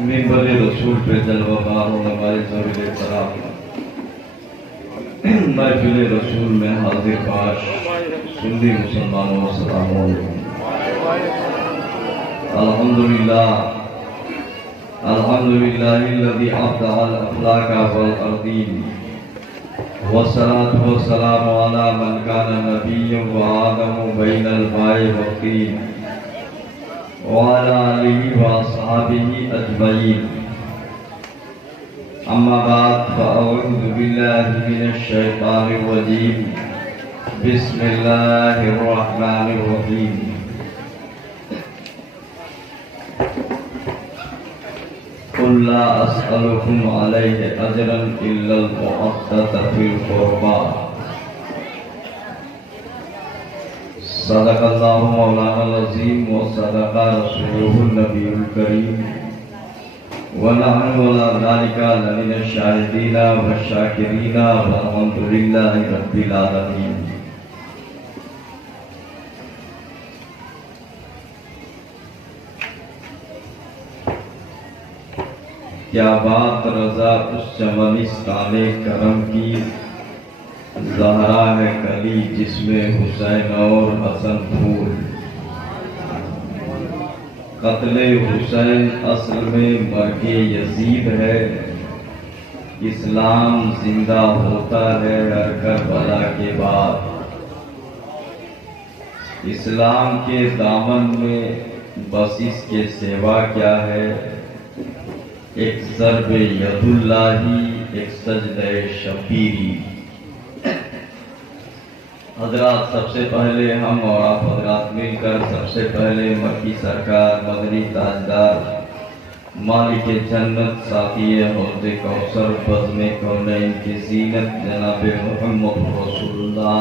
منبر رسول پہ جلوہ بار علماء ذویل احترام محفل رسول میں حاضر باش سنی مسلمانوں السلام علیکم۔ الحمدللہ الذي ابدع الافلاک والارضین والصلاة والسلام على من كان نبي وآدم بين الماء والطين وعلى آله وأصحابه أجمعين، أما بعد فأعوذ بالله من الشيطان الرجيم، بسم الله الرحمن الرحيم۔ قل لا أسألكم عليه أجرا إلا المودة في القربى، صدق الله مولانا العظيم وصدق رسوله النبي الكريم، ونحن على ذلك لمن الشاهدين والشاكرين والحمد لله رب العالمين۔ کیا بات رضا اس چمنستان کرم کی، زہرا ہے کلی جس میں حسین اور حسن پھول، قتل حسین اصل میں مرگ یزید ہے، اسلام زندہ ہوتا ہے ہر کربلا کے بعد، اسلام کے دامن میں بس اس کے سوا کیا ہے، ایک ضرب ید اللہی ایک سجدہ شبیری۔ حضرات سب سے پہلے ہم اور آپ حضرات مل کر سب سے پہلے مکی سرکار مدنی تاجدار مالک جنت ساقی حوض کوثر بزم کونین کی زینت جناب محمد رسول اللہ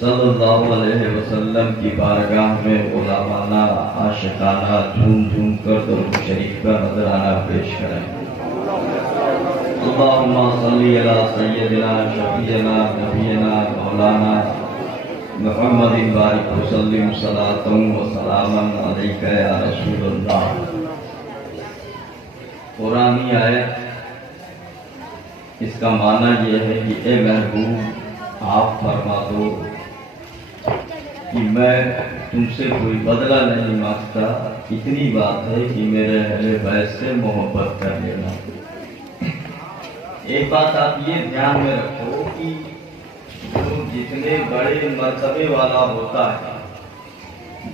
صلی اللہ علیہ وسلم کی بارگاہ میں غلامانہ عاشقانہ جھوم جھوم کر درود شریف کا نذرانہ پیش کریں۔ اللہم صلی علی سیدنا شفیعنا نبینا مولانا محمد بارک وسلم صلاۃ و سلاما علیک یا رسول اللہ۔ قرآنی آیت، اس کا معنی یہ ہے کہ اے محبوب آپ فرما دو کہ میں تم سے کوئی بدلہ نہیں مانگتا، اتنی بات ہے کہ میرے اہل بیت سے محبت کر لینا۔ ایک بات آپ یہ دھیان میں رکھو کہ جو جتنے بڑے مرتبے والا ہوتا ہے،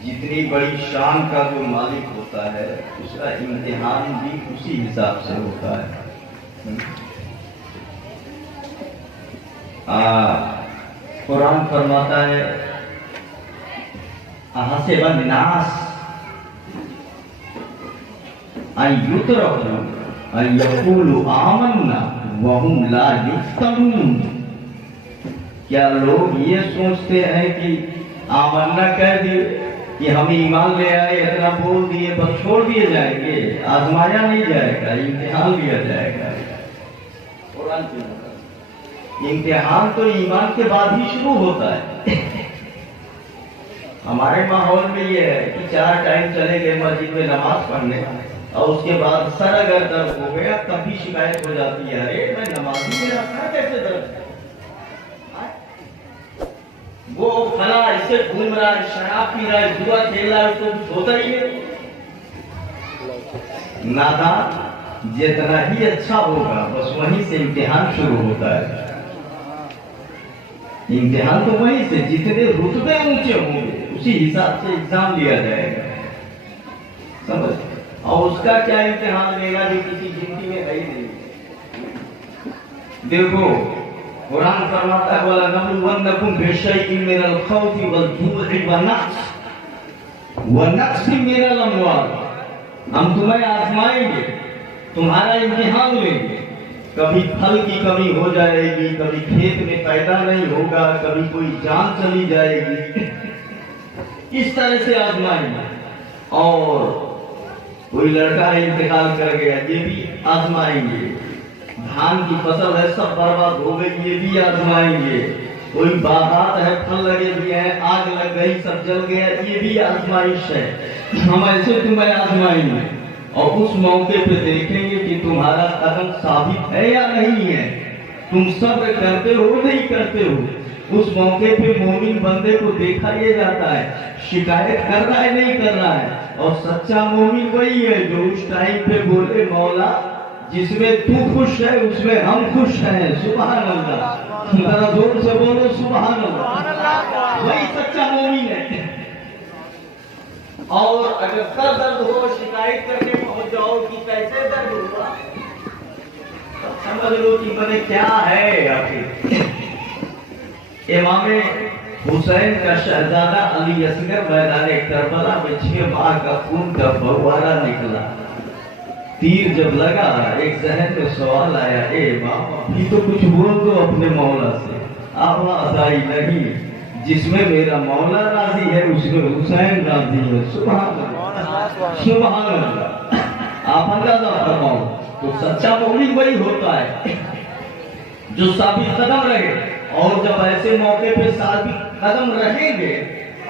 جتنی بڑی شان کا جو مالک ہوتا ہے، اس کا امتحان بھی اسی حساب سے ہوتا ہے۔ قرآن فرماتا ہے احسب الناس ان یترکوا ان یقولوا آمنا وهم لا یفتنون، کیا لوگ یہ سوچتے ہیں کہ آمنا کہہ دیے کہ ہم ایمان لے آئے، اتنا بول دیے بس چھوڑ دیے جائیں گے؟ آزمایا نہیں جائے گا، امتحان لیا جائے گا۔ قرآن کی امتحان تو ایمان کے بعد ہی شروع ہوتا ہے۔ ہمارے ماحول میں یہ ہے کہ 4 ٹائم چلے گئے مسجد میں نماز پڑھنے، اور اس کے بعد سر اگر درد ہو گیا تب بھی شکایت ہو جاتی ہے، ارے میں نماز ہی میرا سر کیسے درد ہے، وہ فلاں اسے گھوم رہا ہے، شراب پی رہا ہے، جوا کھیل رہا ہے، تو ہوتا ہی ہے۔ نادان جتنا ہی اچھا ہوگا بس وہیں سے امتحان شروع ہوتا ہے۔ امتحان تو وہیں سے، جتنے رتبے اونچے ہوں گے اسی حساب سے ایگزام لیا جائے گا، سمجھ؟ اور اس کا کیا امتحان لے گا جو کسی گنتی میں ہے ہی نہیں۔ دیکھو قرآن فرماتا ہے وَلَنَبْلُوَنَّكُمْ بِشَيْءٍ مِّنَ الْخَوْفِ وَالْجُوعِ وَنَقْصٍ مِّنَ الْأَمْوَالِ، ہم تمہیں آزمائیں گے، تمہارا امتحان لیں گے، کبھی پھل کی کمی ہو جائے گی، کبھی کھیت میں پیدا نہیں ہوگا، کبھی کوئی جان چلی جائے گی، اس طرح سے آزمائیں گے۔ اور کوئی لڑکا انتقال کر گیا، یہ بھی آزمائیں گے۔ دھان کی فصل ہے سب برباد ہو گئی، یہ بھی آزمائیں گے۔ کوئی باغات ہے، پھل لگے ہوئے ہیں، آگ لگ گئی، سب جل گیا، یہ بھی آزمائش ہے۔ ہم ایسے تمہیں آزمائیں گے۔ اور اس موقع پہ دیکھیں گے کہ تمہارا قدم ثابت ہے یا نہیں ہے، تم صبر کرتے ہو نہیں کرتے ہو۔ اس موقع پہ مومن بندے کو دیکھا یہ جاتا ہے شکایت کر رہا ہے نہیں کر رہا ہے، اور سچا مومن وہی ہے جو اس ٹائم پہ بولے مولا جس میں تو خوش ہے اس میں ہم خوش ہیں، سبحان اللہ، ذرا زور سے بولو سبحان اللہ، وہی سچا مومن ہے۔ اور اگر سر درد ہو شکایت کرنے پہنچ جاؤ کہ کیسے درد ہوا، سمجھ لو کہ بنے کیا ہے آخر۔ امام حسین کا شہزادہ علی اصغر میدان کربلا میں 6 ماہ کا خون کا فوارہ نکلا، تیر جب لگا ایک ذہن میں سوال آیا، اے امام ابھی تو کچھ بول دو اپنے مولا سے، آواز آئی نہیں، جس میں میرا مولا راضی ہے اس میں حسین راضی ہے، سبحان اللہ سبحان اللہ۔ آپ اندازہ فرماؤ، تو سچا مومن وہی ہوتا ہے جو ثابت قدم رہے، اور جب ایسے موقع پہ ثابت قدم رہیں گے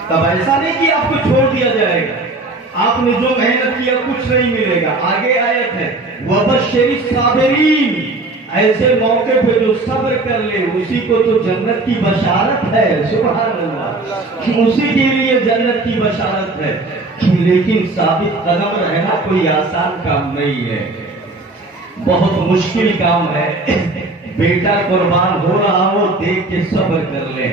تب ایسا نہیں کہ آپ کو چھوڑ دیا جائے گا، آپ نے جو محنت کیا کچھ نہیں ملے گا۔ آگے آیت ہے وَبَشِّرِ الصَّابِرِينَ، ایسے موقع پہ جو صبر کر لے اسی کو تو جنت کی بشارت ہے، سبحان اللہ، اسی کے لیے جنت کی بشارت ہے۔ لیکن ثابت قدم رہنا کوئی آسان کام نہیں ہے، بہت مشکل کام ہے۔ بیٹا قربان ہو رہا ہو دیکھ کے صبر کر لے،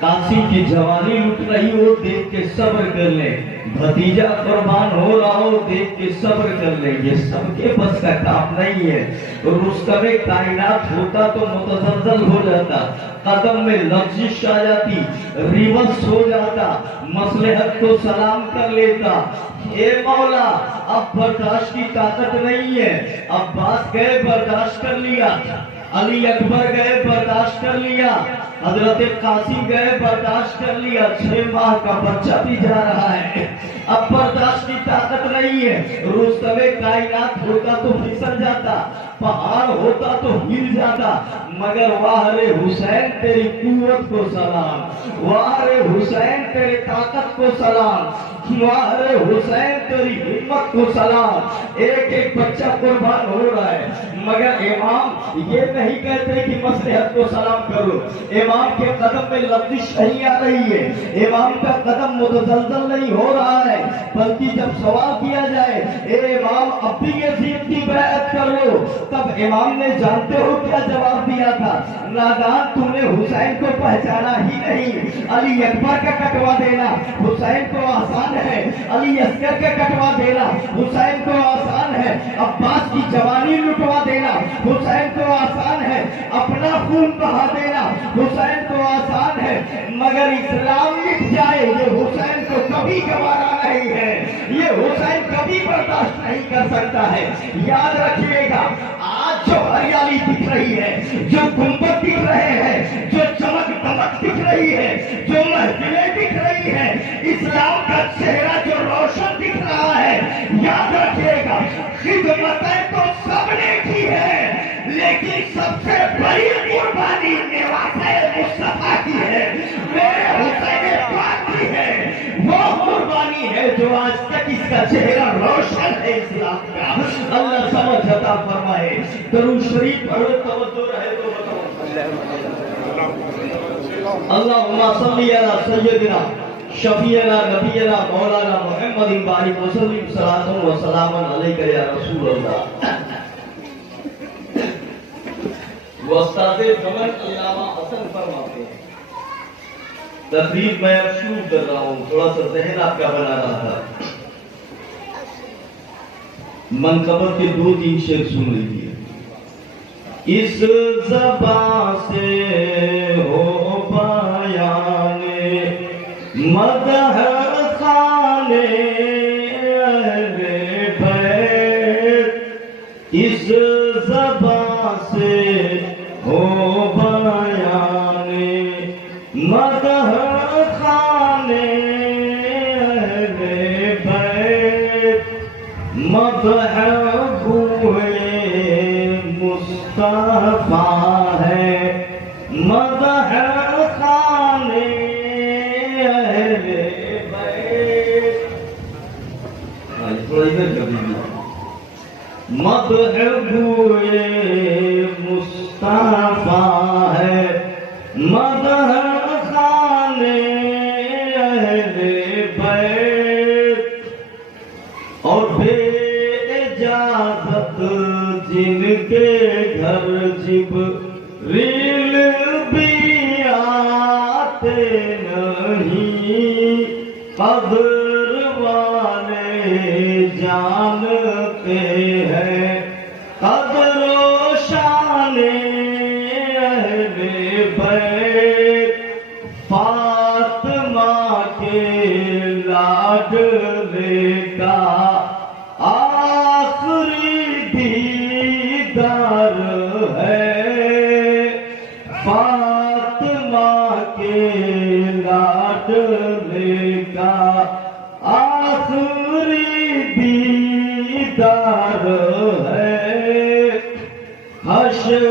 قاسم کی جوانی لٹ رہی ہو دیکھ کے صبر کر لے، بھتیجا قربان ہو رہا ہو دیکھ کے صبر کر لے، یہ سب کے بس کا کام نہیں ہے۔ رستم کائنات ہوتا تو متزلزل ہو جاتا، قدم میں لغزش آ جاتی، ریورس ہو جاتا، مصلحت کو سلام کر لیتا، اے مولا اب برداشت کی طاقت نہیں ہے، عباس گئے برداشت کر لیا، علی اکبر گئے برداشت کر لیا، حضرت قاسم گئے برداشت کر لیا، 6 ماہ کا بچہ بھی جا رہا ہے، اب برداشت کی طاقت نہیں ہے۔ رستم کائنات ہوتا تو پھسل جاتا، پہاڑ ہوتا تو ہل جاتا، مگر واہ رے حسین تیری قوت کو سلام، واہ رے حسین تیری طاقت کو سلام، واہ رے حسین تیری ہمت کو سلام۔ ایک ایک بچہ قربان ہو رہا ہے، مگر امام یہ نہیں کہتے کہ مصلحت کو سلام کرو، امام کے قدم میں لغزش نہیں آ رہی ہے، امام کا قدم متزلزل نہیں ہو رہا ہے، بلکہ جب سوال کیا جائے اے امام اب بھی یزید کی بیعت کر لو، تب امام نے جانتے ہو کیا جواب دیا تھا، نادان تم نے حسین کو پہچانا ہی نہیں، علی اکبر کا کٹوا دینا حسین کو آسان ہے، علی اصغر کا کٹوا دینا حسین کو آسان ہے، عباس کی جوانی لٹوا دینا حسین کو آسان ہے، اپنا خون بہا دینا حسین کو آسان ہے، مگر اسلام مٹ جائے یہ حسین کو کبھی گوارا نہیں ہے، یہ حسین کبھی برداشت نہیں کر سکتا ہے۔ یاد رکھیے گا آج جو ہریالی دکھ رہی ہے، جو گنبد دکھ رہے ہیں، جو چمک دمک دکھ رہی ہے، جو محفلیں دکھ رہی ہیں، اسلام کا چہرہ جو روشن دکھ رہا ہے، یاد رکھیے گا خدمتیں تو سب نے کی ہے، لیکن سب سے بڑی قربانی نواسے مصطفیٰ کی ہے، میرے حسین پاک کی ہے، وہ قربانی ہے جو آج تک اس کا چہرہ روشن ہے اسلام کا۔ اللہ سمجھ عطا فرمائے، درود شریف پڑھو، توجہ رہے تو بتاؤ۔ اللہم صلی علی سیدنا شفیعنا نبینا مولانا محمد بارک وسلم صلاۃ و سلام علیک یا رسول اللہ۔ استاد جمل علامہ حسن فرماتے ہیں، تقریر میں اب شروع کر رہا ہوں، تھوڑا سا ذہن آپ کا بنا رہا تھا، منقبت کے 2-3 شعر سن لیجیے۔ اس زبان سے ہو بیان مدح خانے اہل بیت، اس زبان سے ہو بیان مدح خانے اہل بیت، مدح بوئے مصطفیٰ ہے، مدح خانے اہل بیت۔ تھوڑا ادھر کر دیجیے۔ मदहबूए मुस्तफा है, मदह खाने अहले बैत, और बेइजाजत जिनके घर जिब्रील भी आते नहीं, कब्र वाले जानते हैं कब्रो शाने अहले बैत, फातिमा के लाडले का आखिरी दीदार है, फातिमा के लाडले का आखिरी दीदार है, हश्र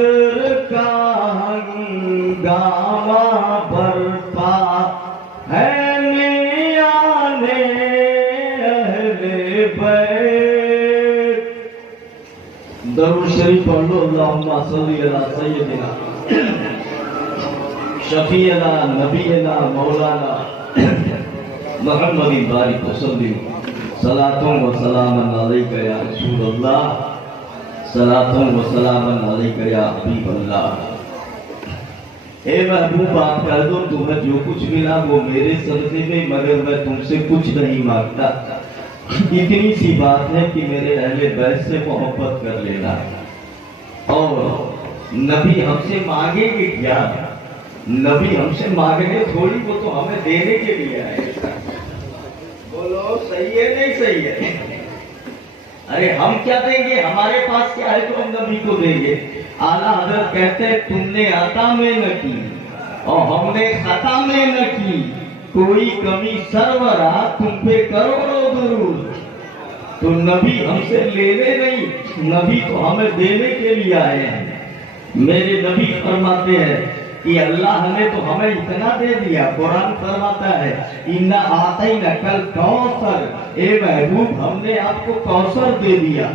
का हंगामा बरपा है मियाने अहले बैत। दरूद शरीफ पढ़ लो, अल्लाहुम्मा सल्ली अला सय्यदिना शफीअना नबीना मौलाना मुहम्मदिन बारिक वसल्लिम, सलातुन व सलामन अलैका या रसूलल्लाह, सलातुन व सलामन अलैका या हबीबल्लाह। ए महबूब, आप कह दो तुम्हें जो कुछ मिला वो मेरे सदक़े में, मगर मैं तुमसे कुछ नहीं मांगता। इतनी सी बात है कि मेरे अहले बैत से मोहब्बत कर लेना। और नबी हमसे मांगेंगे क्या? नबी हमसे मांगने थोड़ी, वो तो हमें देने के लिए आए। बोलो सही है नहीं सही है? अरे हम क्या देंगे? हमारे पास क्या है तो हम नबी को देंगे। आला हजरत कहते हैं तुमने अता में न की और हमने खता में न की, कोई कमी सरवरा तुम पे करोड़ों दुरूद। तो नबी हमसे लेने नहीं, नबी तो हमें देने के लिए आए हैं। मेरे नबी फरमाते हैं कि अल्लाह ने तो हमें इतना दे दिया। कुरान फरमाता है इन्ना आतैना कल कौसर, ए महबूब हमने आपको कौसर दे दिया,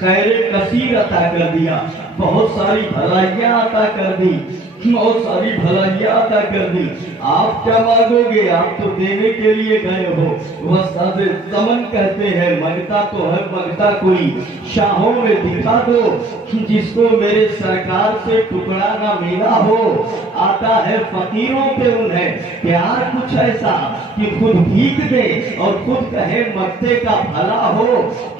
खैर कसीर अता कर दिया, बहुत सारी भलाइयां अता कर दी, बहुत सारी भलाइयां अता कर दी। आप क्या मांगोगे? आप तो देने के लिए गए हो। वह सादे तमन कहते हैं मंगता तो है मंगता कोई, शाहों में दिखा दो जिसको मेरे सरकार से टुकड़ा ना मिला हो। आता है फकीरों पे उन्हें प्यार कुछ ऐसा कि खुद भीग दे और खुद कहे मत्ते का भला हो।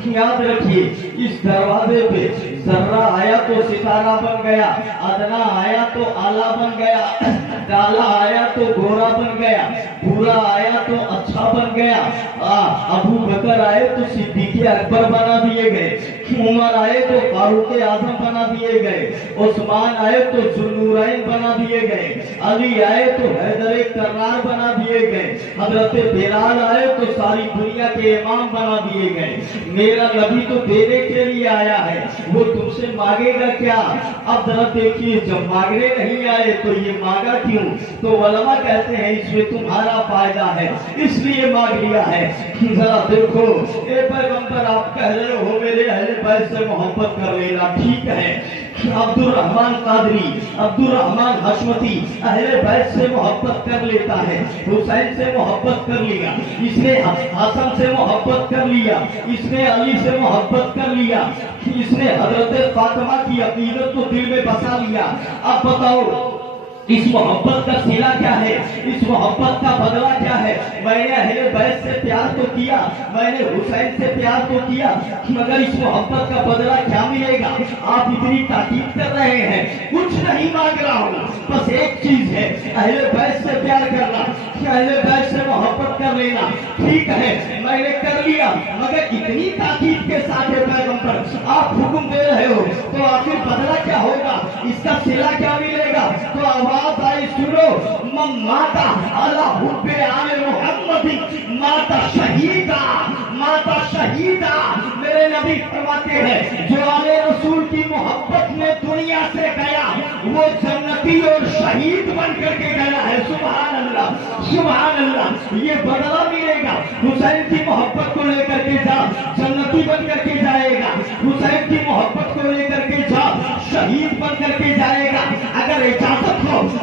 याद रखिए इस दरवाजे पे जर्रा आया तो सितारा बन गया, अदना आया तो आला बन गया, काला आया तो गोरा बन गया, बुरा आया तो अच्छा बन गया। अबू बकर आए तो सिद्दीक़ अकबर बना दिए गए, उमर आए तो फारूक आजम बना दिए गए, उस्मान आए तो जुन्नूरैन बना दिए गए, अली आए तो हैदर कर्रार बना दिए गए, हजरत बिलाल आए तो सारी दुनिया के इमाम बना दिए गए। मेरा नबी तो देने के लिए आया है, वो तुमसे मांगेगा क्या? अब जरा देखिए, जब मांगने नहीं आए तो ये मांगा क्यों? तो उलमा कहते हैं इसमें तुम्हारा फायदा है, इसलिए मांग लिया है। जरा देखो, ए पैगंबर आप कह रहे हो मेरे अहले बैत से मोहब्बत कर लेना, ठीक है। अब्दुल रहमान कादरी, अब्दुल रहमान हशमती अहले बैत से मोहब्बत कर लेता है। हुसैन से मोहब्बत कर लिया, इसने हसन से मोहब्बत कर लिया, इसने अली से मोहब्बत कर लिया, इसने हजरत फातिमा की अकीदत को दिल में बसा लिया। अब बताओ इस मोहब्बत का सिला क्या है? इस मोहब्बत का बदला क्या है? मैंने अहले बैत से प्यार तो किया, मैंने हुसैन से प्यार तो किया, मगर इस मोहब्बत का बदला क्या मिलेगा? आप इतनी ताकीद कर रहे हैं, कुछ नहीं मांग रहा हूँ, बस एक चीज है, अहले बैत से प्यार करना, अहले बैत से मोहब्बत कर लेना। ठीक है मैंने कर लिया, मगर इतनी ताकीद के साथ पैगंबर आप हुक्म दे रहे हो, तो आखिर बदला क्या होगा? इसका सिला क्या मिलेगा? तो आवाज आई सुनो, माता अला हुब्बे आले मुहम्मदी माता शहीदा, माता शहीदा। मेरे नबी फरमाते हैं जो आले रसूल की मोहब्बत में दुनिया से गया वो जन्नती और शहीद बन करके गया है। सुभान अल्लाह, सुभान अल्लाह। ये बदला मिलेगा। हुसैन की मोहब्बत को लेकर के जा, जन्नती बन करके जाएगा। हुसैन की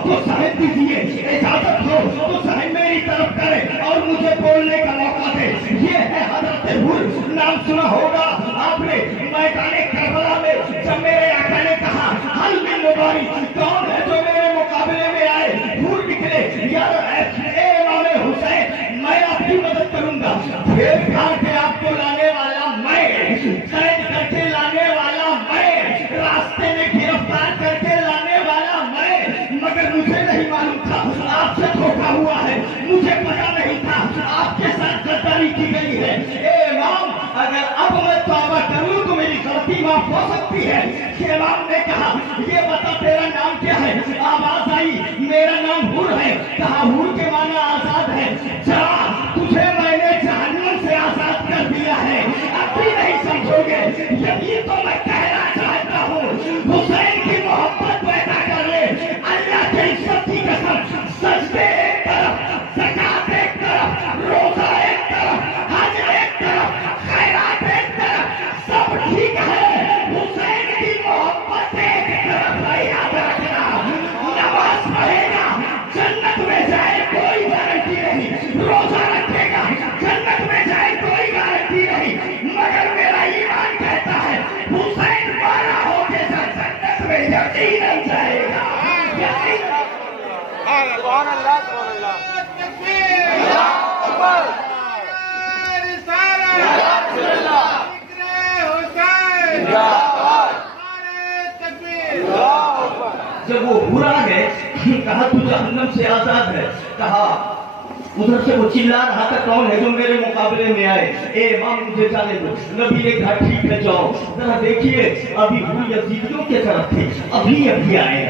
تو सहन दीजिए, इजाजत हो तो सहन मेरी तरफ करे और मुझे बोलने का मौका दे। ये है हजरत हूर, नाम सुना होगा आपने मैदान करबला में, जब मेरे आका ने कहा हल बिन मुबारी, कौन है जो मेरे मुकाबले में आए, हूर निकले, यार ए इमाम हुसैन मैं आपकी मदद करूंगा, फिर घाट के आपको लाने वाला मैं, कैद करके लाने वाला मैं, रास्ते में गिरफ्तार करके लाने वाला मैं, मगर मुझे नहीं मालूम था आपसे धोखा हुआ है, मुझे पता नहीं था आपके साथ गद्दारी की गई है। ए इमाम, अगर अब मैं तौबा करूं तो मेरी गलती माफ हो सकती है। इमाम ने कहा ये बता तेरा नाम क्या है? आवाज आई मेरा नाम हूर है। कहा हूर के माना आजाद है। जा, तुझे मैंने जहन्नम से आजाद कर दिया है, अब भी नहीं समझोगे। यही तो मैं कहना चाहता हूँ, हुसैन की मोहब्बत पैदा कर ले। अल्लाह के इज्जत की कसम, सजदे एक तरफ, ज़कात एक तरफ, रोजा एक तरफ, हज एक तरफ, खैरात एक तरफ, सब ठीक है, हुसैन की मोहब्बत एक तरफ है। याद रखना, नमाज पढ़ेगा जन्नत में जाए कोई गारंटी नहीं, रोजा रखेगा जन्नत में जाए कोई गारंटी नहीं, मगर मेरा ईमान कहता है हुसैन वाला होके जन्नत में यकीनन जाएगा। जब वो हुर आ गए, कहा तू जहन्नम से आजाद है। कहा उधर से वो चिल्ला रहा था कौन है जो मेरे मुकाबले में आए? ए इमाम मुझे जाने दो। नबी ने कहा ठीक है जाओ। जरा देखिए अभी हुर यजीदियों के तरफ थे, अभी अभी आए,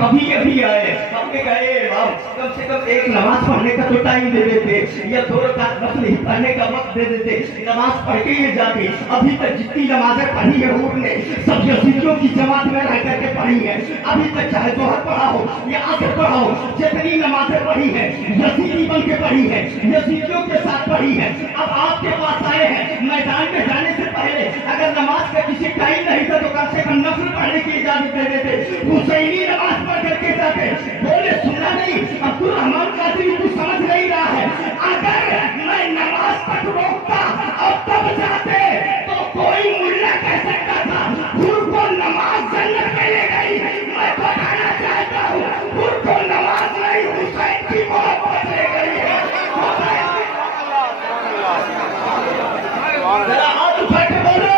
अभी अभी आए। हमने कहा ए इमाम कम से कम एक नमाज पढ़ने का तो टाइम दे देते, या दो रकात नफल ही पढ़ने का वक्त दे देते, नमाज पढ़ के ये जाते। अभी तक जितनी नमाजें पढ़ी है हुर ने सब यजीदियों की जमात में रह करके पढ़ी है। अभी तक चाहे जोहर पढ़ा हो या असर पढ़ा हो, जितनी नमाजें पढ़ी है यजीदी बन के पढ़ी है, यजीदियों के साथ पढ़ी है। अब आपके पास आए हैं, मैदान में जाने से पहले अगर नमाज का किसी टाइम नहीं था तो कम से कम नफल पढ़ने की इजाजत दे देते, हुसैनी नमाज पढ़ करके जाते। बोले सुना नहीं अब्दुल रहमान कादरी, तू समझ नहीं रहा है, अगर मैं नमाज तक रोकता और तब जाते तो कोई मुल्ला कह सकता था हुर को नमाज जन्नत में ले गई। मैं बताना चाहता हूँ हुर को नमाज नहीं हुसैन की मोहब्बत ले गई है। जरा हाथ उठा के बोलो,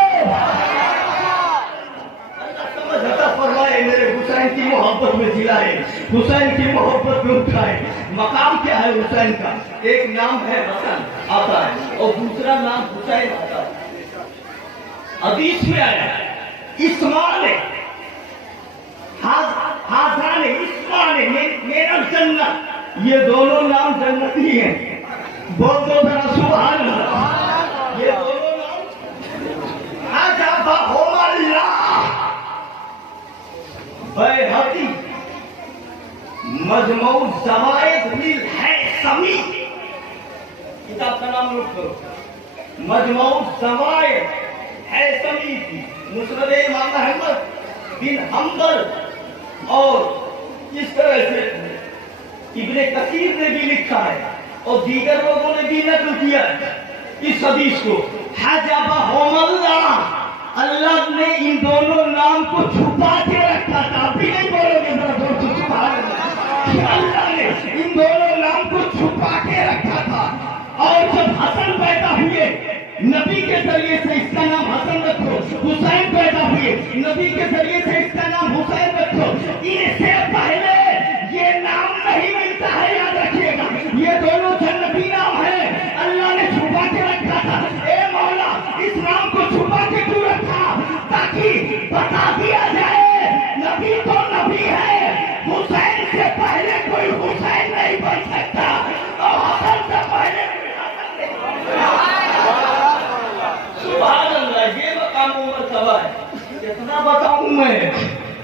समझौता फरमाए, मेरे हुसैन की मोहब्बत में जिलाए, हुसैन की मोहब्बत में उठाए। मकाम क्या है हुसैन का? एक नाम है हसन आता है और दूसरा नाम हुसैन आता है। हदीस में आया इस्माइल हाज़ान इस्माइल मेरा जन्नत, ये दोनों नाम जन्नती हैं। बोल दो जरा सुभान अल्लाह। ये दोनों नाम आजाबा हो अल्लाह। बैहक़ी मजमऊ ज़वाइद बिल हैसमी, किताब का नाम नोट करो, मजमऊ ज़वाइद हैसमी की, मुस्नद इमाम अहमद बिन हम्बल, और इस तरह से इब्ने कसीर ने भी लिखा है और दीगर लोगों ने भी नकल किया है इस हदीस को। हजबहुमुल्लाह, अल्लाह ने इन दोनों नाम को छुपा के रखा था। अभी नहीं बोलोगे जरा जोर से सुभान अल्लाह। अल्लाह ने इन दोनों नाम को छुपा के रखा था, और जब हसन पैदा हुए नबी के जरिए से इसका नाम हसन रखो, हुसैन पैदा हुए नबी के जरिए से इसका नाम हुसैन रखो। इससे पहले ये नाम नहीं मिलता है, याद रखिएगा। ये दोनों जन्नती नाम है, अल्लाह ने छुपा के रखा था। ए मौला, इस नाम को छुपा के क्यों रखा? ताकि बता दिया जाए नबी तो नबी है, हुसैन से पहले कोई हुसैन नहीं बन सकता, और हसन से पहले सुभान अल्लाह। ये मकाम मर्तबा है, कितना बताऊं मैं।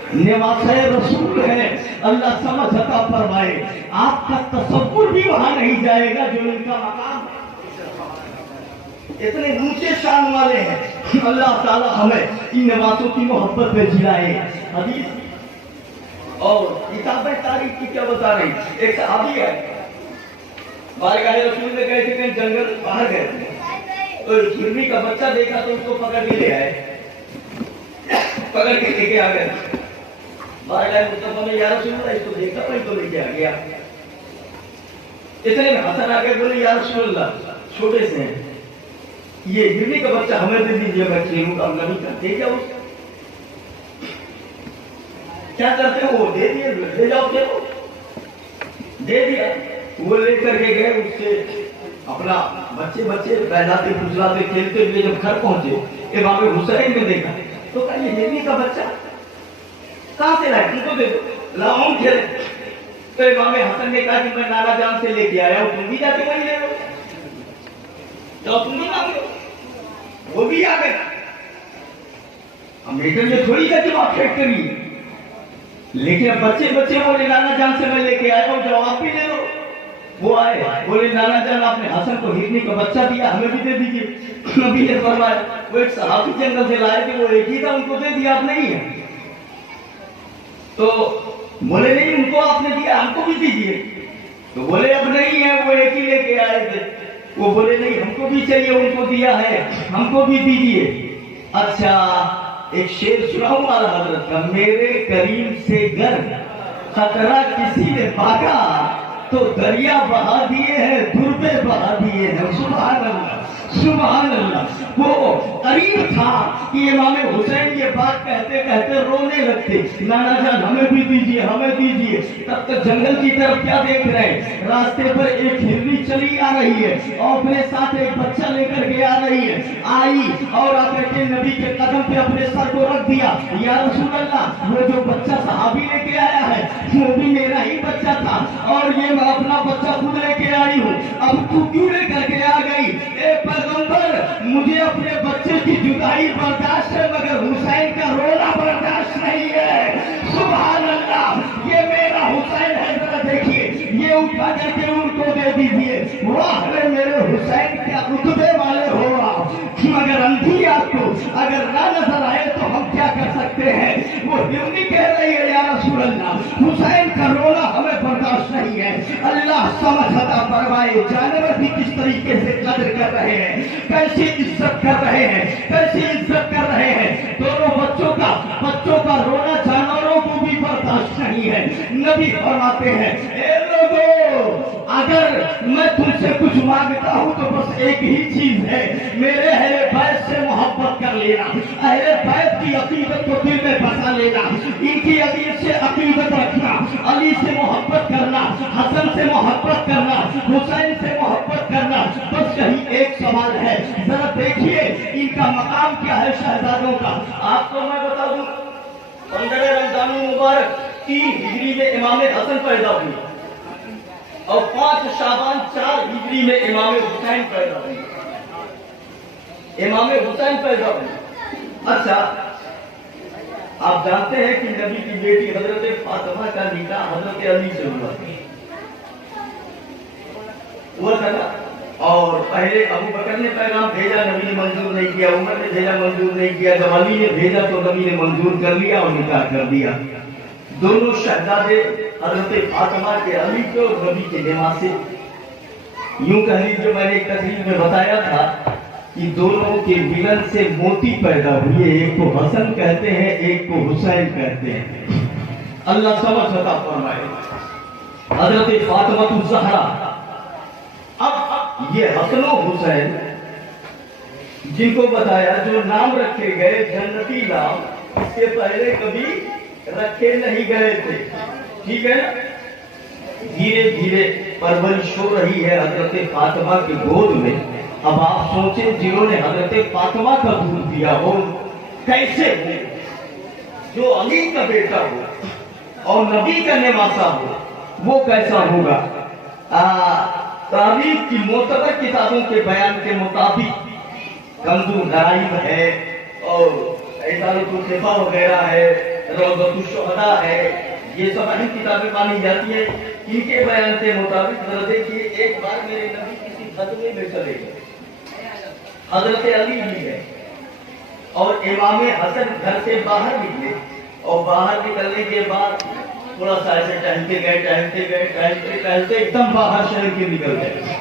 नवासे रसूल है, अल्लाह समझ अता फरमाए। आपका तसव्वुर भी वहां नहीं जाएगा जो इनका मकाम है। इतने ऊंचे शान वाले हैं। अल्लाह ताला हमें इन नवासों की मोहब्बत में जिलाए। हदीस اور किताबें तारीख की क्या बता रही। एक सहाबी है, बारगाह रसूल में गए थे, कहीं जंगल बाहर गए थे, तो हिरनी का बच्चा देखा तो उसको पकड़ के ले आए, पकड़ के लेके आ गए। बारगाह मुस्तफा में या रसूल अल्लाह इसको देखा वही तो लेके आ गया। इतने में हसन आ गए, बोले या रसूल अल्लाह छोटे से हैं, ये हिरनी का बच्चा हमें दे दीजिए, मैं खेलूंगा। अब नबी करते क्या उस क्या करते हो, वो दे दिए, ले जाओ खेलो, दे दिया। वो लेकर के गए, उससे अपना बच्चे बच्चे बहलाते फुसलाते खेलते हुए जब घर पहुंचे, इमाम हुसैन ने देखा तो कहा ये हिरनी का बच्चा कहां से लाए, तुमको दे दो, लाओ खेले। तो इमाम हसन ने कहा कि मैं नाना जान से लेके आया हूं, तुम भी जाके वहीं ले लो, जाओ तुम भी मांग लो। वो भी आ गए। अमेरिकन में थोड़ी का जवाब फैक्ट्री, लेकिन अब बच्चे बच्चे बोले नाना जान से मैं लेके आया हूं, जाओ आप भी ले लो। वो आए, बोले नाना जान आपने हसन को हिरनी का बच्चा दिया, हमें भी दे दीजिए। नबी ने फरमाया वो एक सहाबी जंगल से लाए थे, वो एक ही था, उनको दे दिया, आप नहीं है। तो बोले नहीं उनको आपने दिया, हमको भी दीजिए। तो बोले अब नहीं है, वो एक ही लेके आए थे। वो बोले नहीं हमको भी चाहिए, उनको दिया है, हमको भी दीजिए। अच्छा एक शेर सुनाऊं आला हजरत का, मेरे करीम से गर खतरा किसी ने भागा तो दरिया बहा दिए हैं, दुर्बे बहा दिए हैं। सुभान अल्लाह, सुभान अल्लाह। वो करीब था कि इमाम हुसैन ये बात कहते कहते रोने लगते, नाना जान हमें भी दीजिए, हमें दीजिए। तब तक जंगल की तरफ क्या देख रहे हैं, रास्ते पर एक हिरनी चली आ रही है और अपने साथ एक बच्चा लेकर के आ रही है। आई और आकर के नबी के कदम पे अपने सर को रख दिया, या रसूल अल्लाह वो जो बच्चा सहाबी लेके आया है वो भी मेरा ही बच्चा था, और ये मैं अपना बच्चा खुद लेके आई हूँ, अब तू क्यों लेकर के आ गई। ए पैगंबर मुझे अपने बच्चे की जुदाई बर्दाश्त है, मगर हुसैन का रोना बर्दाश्त नहीं है। सुभान अल्लाह, ये मेरा हुसैन है, जरा देखिए, ये उठा करके उनको दे दीजिए। वाह रे मेरे हुसैन क्या रुतबे वाले हो आप, मगर अंधी आपको अगर ना नजर आए तो हम क्या कर सकते हैं। वो हिरनी कह रही है या रसूल अल्लाह हुसैन का रोना हमें बर्दाश्त नहीं है। अल्लाह समझ अता फरमाए, जानवर भी किस तरीके से कदर कर रहे हैं, कैसी इज्जत कर रहे हैं, कैसी इज्जत कर रहे हैं। दोनों बच्चों का रोना जानवरों को भी बर्दाश्त नहीं है। नबी फरमाते हैं ए लोगों, अगर मैं तुमसे कुछ मांगता हूं तो बस एक ही चीज है, मेरे अहले बैत से मोहब्बत कर लेना, अहले बैत की अकीदत को दिल में बसा लेना, इनकी अकीदत से अकीदत रखना, अली से मोहब्बत करना, हसन से मोहब्बत करना, हुसैन से मोहब्बत करना। बस यही एक सवाल है, जरा देखिए इनका मकाम क्या है शहजादों का। आपको मैं बता दूं, 15 रमजान मुबारक 3 हिजरी में इमाम हसन पैदा हुए और 5 शाबान 4 हिजरी में इमाम हुसैन पैदा हुए, इमाम हुसैन पैदा हुए। अच्छा आप जानते हैं कि नबी की बेटी हजरत फातिमा का निकाह हजरत अली से हुआ था ना। और पहले अबू बकर ने पैगाम भेजा, नबी ने मंजूर नहीं किया, उमर ने भेजा, मंजूर नहीं किया, जब अली ने भेजा तो नबी ने मंजूर कर लिया और निकाह कर दिया। दोनों शहजादे हजरत फातिमा के अली के और नबी के निवासे। यूं कह लीजिए, मैंने एक तकरीर में बताया था कि दोनों के मिलन से मोती पैदा हुए, एक को हसन कहते हैं, एक को हुसैन कहते हैं। अल्लाह समझ अता फरमाए। हजरत फातिमा ज़हरा, अब ये हसन और हुसैन जिनको बताया, जो नाम रखे गए जन्नती नाम, इसके पहले कभी रखे नहीं गए थे, ठीक है ना। धीरे धीरे परवरिश हो रही है हजरत फातिमा के गोद में। अब आप सोचें, जिन्होंने हजरत फातिमा का दूध दिया हो कैसे हो, जो अली का बेटा हो और नबी का निवासा हो, वो कैसा होगा। तारीख की मोतबर किताबों के बयान के मुताबिक कंजू गराइब है और ऐसा वगैरह है, रौज़तुश्शुहदा है, ये सब अहम किताबें मानी जाती है। इनके बयान के मुताबिक जरा देखिए, एक बार मेरे नबी किसी खतवे में चले गए, हजरत अली भी है और इमाम हसन घर से बाहर निकले और बाहर निकलने के बाद थोड़ा सा ऐसे टहलते गए एकदम बाहर शहर के निकल गए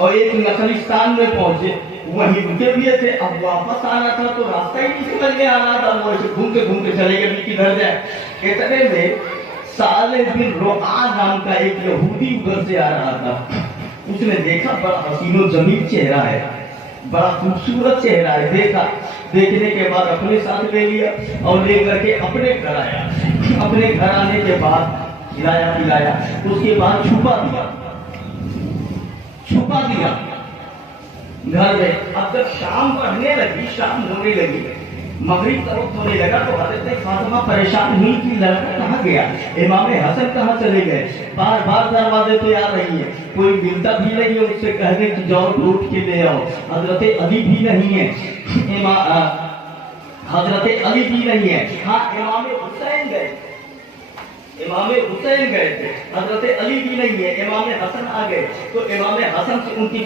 और एक नखलिस्तान में पहुंचे, वहीं रुके भी थे। अब वापस आना था तो रास्ता ही नहीं समझ में आ रहा था, वो ऐसे घूमते चले गए किधर जाए। इतने में साले दिन रोआ नाम का एक यहूदी उधर से आ रहा था। उसने देखा बड़ा हसीनो जमीन चेहरा है, बड़ा खूबसूरत चेहरा है। देखा, देखने के बाद अपने साथ ले लिया और लेकर के अपने घर आया। अपने घर आने के बाद खिलाया पिलाया, उसके बाद छुपा दिया घर में। अब जब शाम पढ़ने लगी, शाम होने लगी, मगरिब तरफ होने लगा तो हज़रत फातिमा परेशान हुई कि लड़का कहाँ गया, इमाम हसन कहाँ चले गए। बार बार दरवाजे पे आ रही है, कोई मिलता भी नहीं है, उससे कहने कि जाओ ढूंढ के ले आओ। हजरत अली भी नहीं है, हजरत अली भी नहीं है। हाँ, इमाम हुसैन गए थे, हजरत अली भी नहीं है। इमाम हसन आ गए तो इमाम हसन से उनकी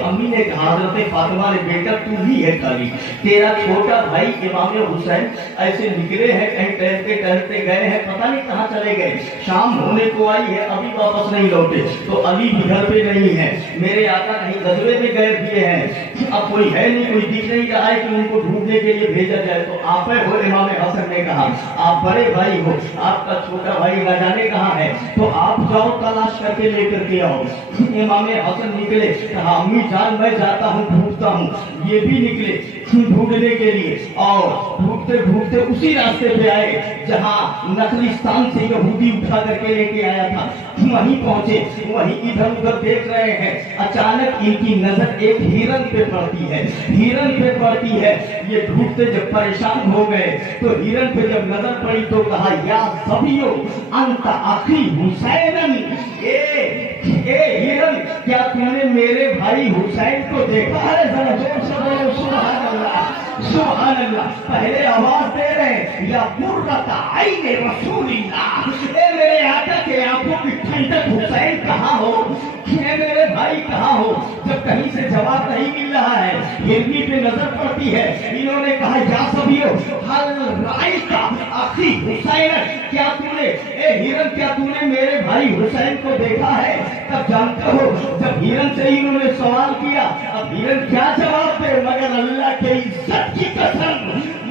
अम्मी ने कहा, हजरत फातिमा ने, बेटा तू ही है खाली, तेरा छोटा भाई इमाम हुसैन ऐसे निकले हैं, कहीं टहलते गए हैं, पता नहीं कहाँ चले गए। शाम होने को आई है, अभी वापस नहीं लौटे। तो अली भी घर पे नहीं है, मेरे आका कहीं गजबे में गए हुए हैं, अब कोई है नहीं, कोई दिख नहीं रहा है कि उनको ढूंढने के लिए भेजा जाए। तो आप हो, इमाम हसन ने कहा, आप बड़े भाई हो, आपका छोटा भाई न जाने कहाँ है, तो आप जाओ तलाश करके लेकर के आओ। इमाम हसन निकले, कहा अम्मी जान मैं जाता हूँ, ढूंढता हूँ। ये भी निकले ढूंढने के लिए और ढूंढते उसी रास्ते पे आए जहाँ नखलिस्तान से यहूदी उठा करके लेके आया था। वहीं पहुंचे, वहीं इधर उधर देख रहे हैं। अचानक इनकी नजर एक हिरन पे पड़ती है। ये ढूंढते जब परेशान हो गए तो हिरन पे जब नजर पड़ी तो कहा, या सभियो अंत आखी हुसैन, ए हिरन, क्या तूने मेरे भाई हुसैन को देखा है? जरा जोर से बोलो सुभान अल्लाह, सुभान अल्लाह। पहले आवाज दे रहे, या कुर्रत आईने रसूलिल्लाह, ए मेरे आका के आंखों की ठंडक हुसैन कहाँ हो, ए मेरे भाई कहाँ हो? जब कहीं से जवाब नहीं मिल रहा है, हिरनी पे नजर पड़ती है। इन्होंने कहा, या सभियो हल राइका आखी हुसैन, क्या तूने, ए हिरन, क्या तूने मेरे भाई हुसैन को देखा है? तब जानते हो जब हिरन से इन्होंने सवाल किया, अब हिरन क्या जवाब दे, मगर अल्लाह के इज्जत की कसम,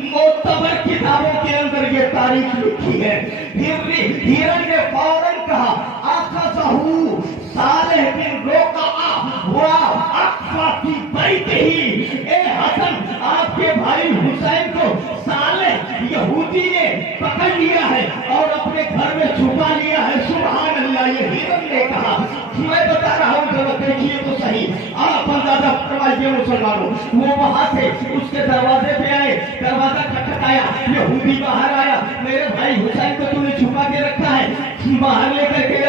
मोतबर किताबों के अंदर ये तारीख लिखी है। हिरन ने फौरन कहा, आका साहू सालेह बिन रोका हुआ अक्फा की बैत ही, ए हसन, आपके भाई हुसैन को सालेह यहूदी ने पकड़ लिया है और अपने घर में छुपा लिया है। सुभान अल्लाह। ये हिरन ने कहा, मैं बता रहा हूँ, जरा देखिए तो सही। आप अंदाजा फरमाइए मुसलमानों, वो वहां से उसके दरवाजे पे आए, दरवाजा खटखटाया, यहूदी बाहर आया, मेरे भाई हुसैन को तूने छुपा के रखा है, बाहर लेकर के आ,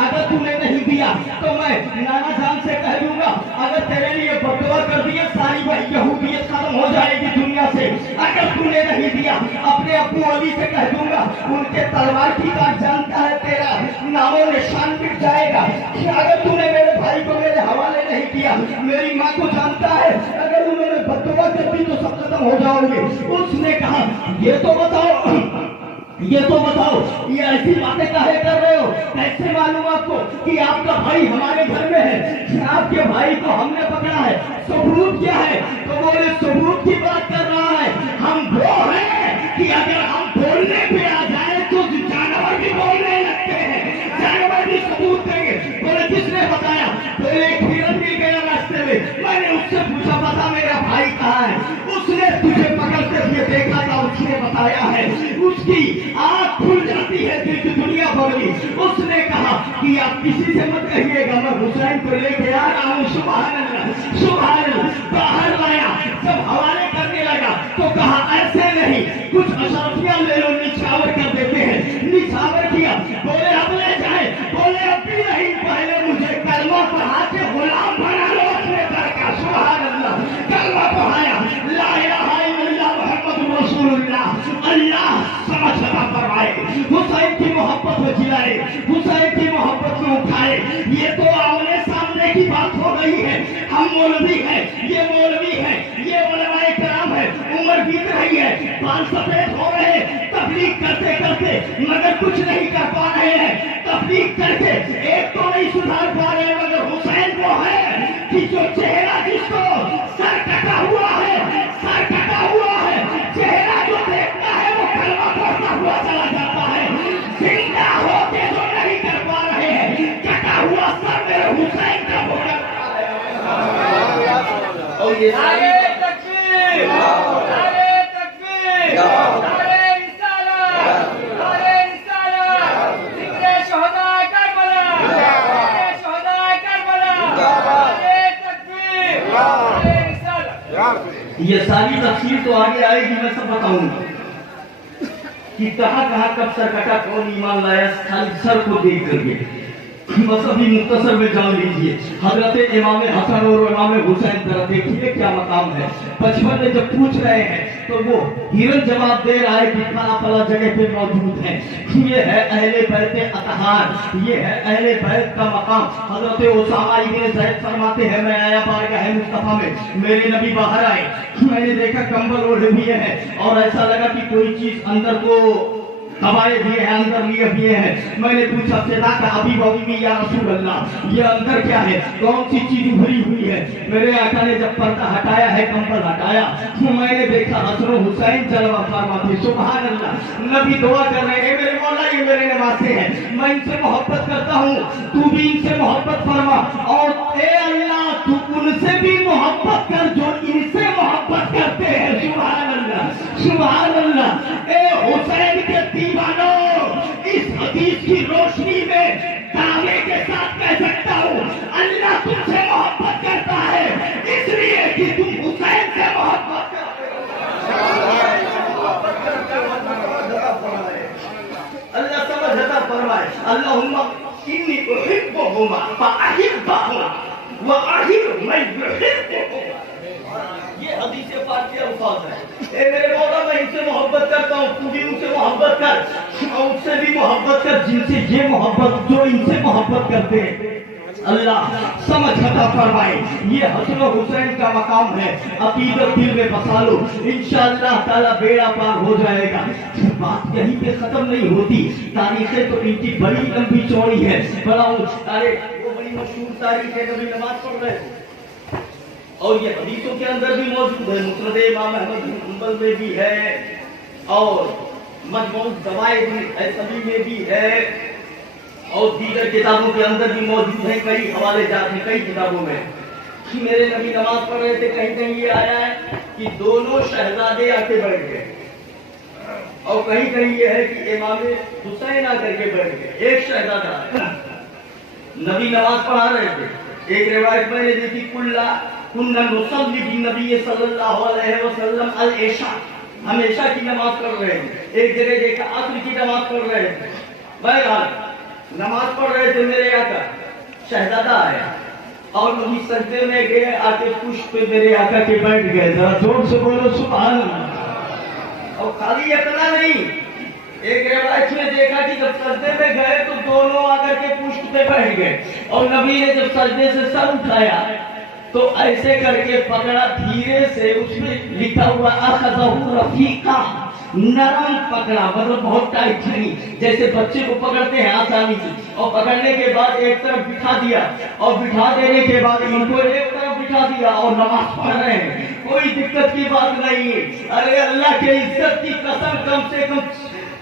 अगर तूने नहीं दिया तो मैं नाना जान से कह दूंगा, अगर तेरे लिए बददुआ कर दिए सारी भाई यहूदियत खत्म हो जाएगी दुनिया से। अगर तूने नहीं दिया अपने अब्बू अली से कह दूंगा, उनके तलवार की बात जानता है, तेरा नामो निशान मिट जाएगा। अगर तूने मेरे भाई को मेरे हवाले नहीं किया, मेरी माँ को जानता है, अगर उन्होंने बददुआ कर दी तो सब खत्म हो जाओगे। उसने कहा, ये तो बताओ, ये ऐसी बातें काहे कर रहे हो? कैसे मालूम आपको कि आपका भाई हमारे घर में है? आपके भाई को हमने पकड़ा है, सबूत क्या है? तो बोले, सबूत की बात कर रहा है, हम वो हैं कि अगर हम बोलने पे आ जाए तो जानवर भी बोलने लगते हैं, जानवर भी सबूत देंगे। बोले, किसने बताया? बोले, एक हिरन मिल गया रास्ते में, मैंने उससे पूछा, बता मेरा भाई कहाँ है? उसने तुझे पकड़ते हुए देखा था, उसने बताया है। उसकी आँख खुल जाती है, दिल की दुनिया बदली। उसने कहा कि आप किसी से मत कहिएगा, मैं हुसैन को लेके आ रहा हूँ। सुभान अल्लाह, सुभान अल्लाह। बाहर लाया, जब हवाले करने लगा तो कहा, ऐसे नहीं, कुछ अशरफिया ले लो, निछावर कर देते हैं। निछावर किया, बोले अब ले जाए, बोले अब भी नहीं, पहले मुझे कलमा पढ़ा के गुलाम बना लो अपने घर का। सुभान अल्लाह। कलमा पढ़ाया, ला इलाहा इल्लल्लाह मुहम्मदुर रसूलुल्लाह। अल्लाह समझ लगा फरमाए, हुसैन की मोहब्बत में खिलाए, हुसैन की मोहब्बत में उठाए। ये तो आमने सामने की बात हो गई है। हम मौलवी हैं, ये मौलवी है, ये उलमाए कराम है, उम्र बीत रही है, बाल सफेद हो रहे, तबलीग करते करते करते मगर कुछ नहीं कर पा रहे हैं, तबलीग करके एक तो नहीं सुधार पा रहे हैं, मगर हुसैन वो है कि जो चेहरा जिसको सर कटा हुआ है, सर कटा हुआ है, चेहरा जो देखता है वो कलमा पढ़ता हुआ चला जाता है। जिंदा होके जो नहीं कर पा रहे हैं, कटा हुआ सर मेरे हुसैन का वो कर पा रहे हैं। और ये नारे तकबीर, नारे तकबीर, नारे रिसालत, नारे रिसालत, जिक्रे शुहदाए करबला, जिक्रे शुहदाए करबला, नारे तकबीर, नारे रिसालत। ये सारी तफसीर तो आगे आएगी, मैं सब बताऊंगा कि कहाँ कहाँ कब सर कटा, कौन ईमान लाया, खाली सर को देख करके। बस अभी मुख्तसर में जान लीजिए, हजरत इमाम हसन और इमाम हुसैन तरफ देखिए क्या मकाम है। बचपन में जब पूछ रहे हैं तो वो हिरन जवाब दे रहा है कि फला फला जगह पे मौजूद है। ये है अहले बैत अतहार, ये है अहले बैत का मकाम। हजरत उसामा इब्न ज़ैद फरमाते हैं, मैं आया बारगाह मुस्तफा में, मेरे नबी बाहर आए, मैंने देखा कंबल ओढ़े हुए हैं और ऐसा लगा कि कोई चीज अंदर को दबाए भी है, अंदर लिए भी है। मैंने पूछा सेना का अभी बबी में, या रसूल अल्लाह ये अंदर क्या है, कौन सी चीज उभरी हुई है। मेरे आका ने जब पर्दा हटाया है, कंबल हटाया, मैंने देखा हसन हुसैन जलवा फरमाते, सुभान अल्लाह। नबी दुआ कर रहे हैं, मेरे मौला ये मेरे नवासे हैं, मैं इनसे मोहब्बत करता हूँ, तू भी इनसे मोहब्बत फरमा, और ए अल्लाह तू उनसे भी मोहब्बत कर जो इनसे मोहब्बत करते हैं। सुभान अल्लाह, सुभान अल्लाह। ए हुसैन के दीवानों, इस हदीस की रोशनी में दावे के साथ कह सकता हूँ, अल्लाह तुमसे मोहब्बत करता है इसलिए कि तुम हुसैन से मोहब्बत करते हो। अल्लाह समझ अता फरमाए, अल्लाहुम्मा इन्नी उहिब्बुहुमा फअहिब्बहुमा व अहिब मैं युहिब्बुहुमा। ये हदीस पाक के अल्फाज है। ए मेरे मौला, मैं इनसे मोहब्बत करता हूँ, तू भी उनसे मोहब्बत कर, और उससे भी मोहब्बत कर जिनसे ये मोहब्बत, जो इनसे मोहब्बत करते हैं। अल्लाह समझ अता फरमाए। ये हसन हुसैन का मकाम है, अकीदत दिल में बसा लो, इंशाअल्लाह ताला बेड़ा पार हो जाएगा। बात यहीं पे खत्म नहीं होती, तारीखें तो इनकी बड़ी लंबी चौड़ी है। बड़ा अरे वो बड़ी मशहूर तारीख है, कभी नमाज पढ़ रहे हो और ये हदीसों के अंदर भी मौजूद है, मुस्नद इमाम अहमद बिन हंबल में भी है और मजमू ज़वाइद सभी में भी है और दीगर किताबों के अंदर भी मौजूद है। कई हवाले जाते हैं कई किताबों में कि मेरे नबी नमाज पढ़ रहे थे, कहीं कहीं ये आया है कि दोनों शहजादे आके बैठ गए और कहीं कहीं ये है कि इमाम हुसैन आकर के बैठ गए। एक शहजादा नबी नमाज पढ़ा रहे थे। एक रिवायत मैंने देखी, कुन्ना नुसल्ली बिन नबी सल्लल्लाहु अलैहि वसल्लम अल इशा, हम इशा की नमाज पढ़ रहे थे। एक जगह देखा असर की नमाज पढ़ रहे थे। बहरहाल नमाज पढ़ रहे थे, मेरे आका शहजादा आया और नबी सजदे में गए, आके पुष्प पे मेरे आका के बैठ गए। जरा जोर से बोलो सुभान अल्लाह। और खाली इतना नहीं, एक रिवायत में देखा कि जब सजदे में गए तो दोनों आकर के पुष्प पे बैठ गए और नबी ने जब सजदे से सर उठाया तो ऐसे करके पकड़ा धीरे से, उसमें लिखा हुआ अखज़हु रफ़ीक़ा, नरम पकड़ा, मतलब बहुत टाइट नहीं, जैसे बच्चे को पकड़ते हैं आसानी से। और पकड़ने के बाद एक तरफ बिठा दिया और बिठा देने के बाद इनको एक तरफ बिठा दिया और नमाज पढ़ रहे हैं, कोई दिक्कत की बात नहीं है। अरे अल्लाह के इज्जत की कसम, कम से कम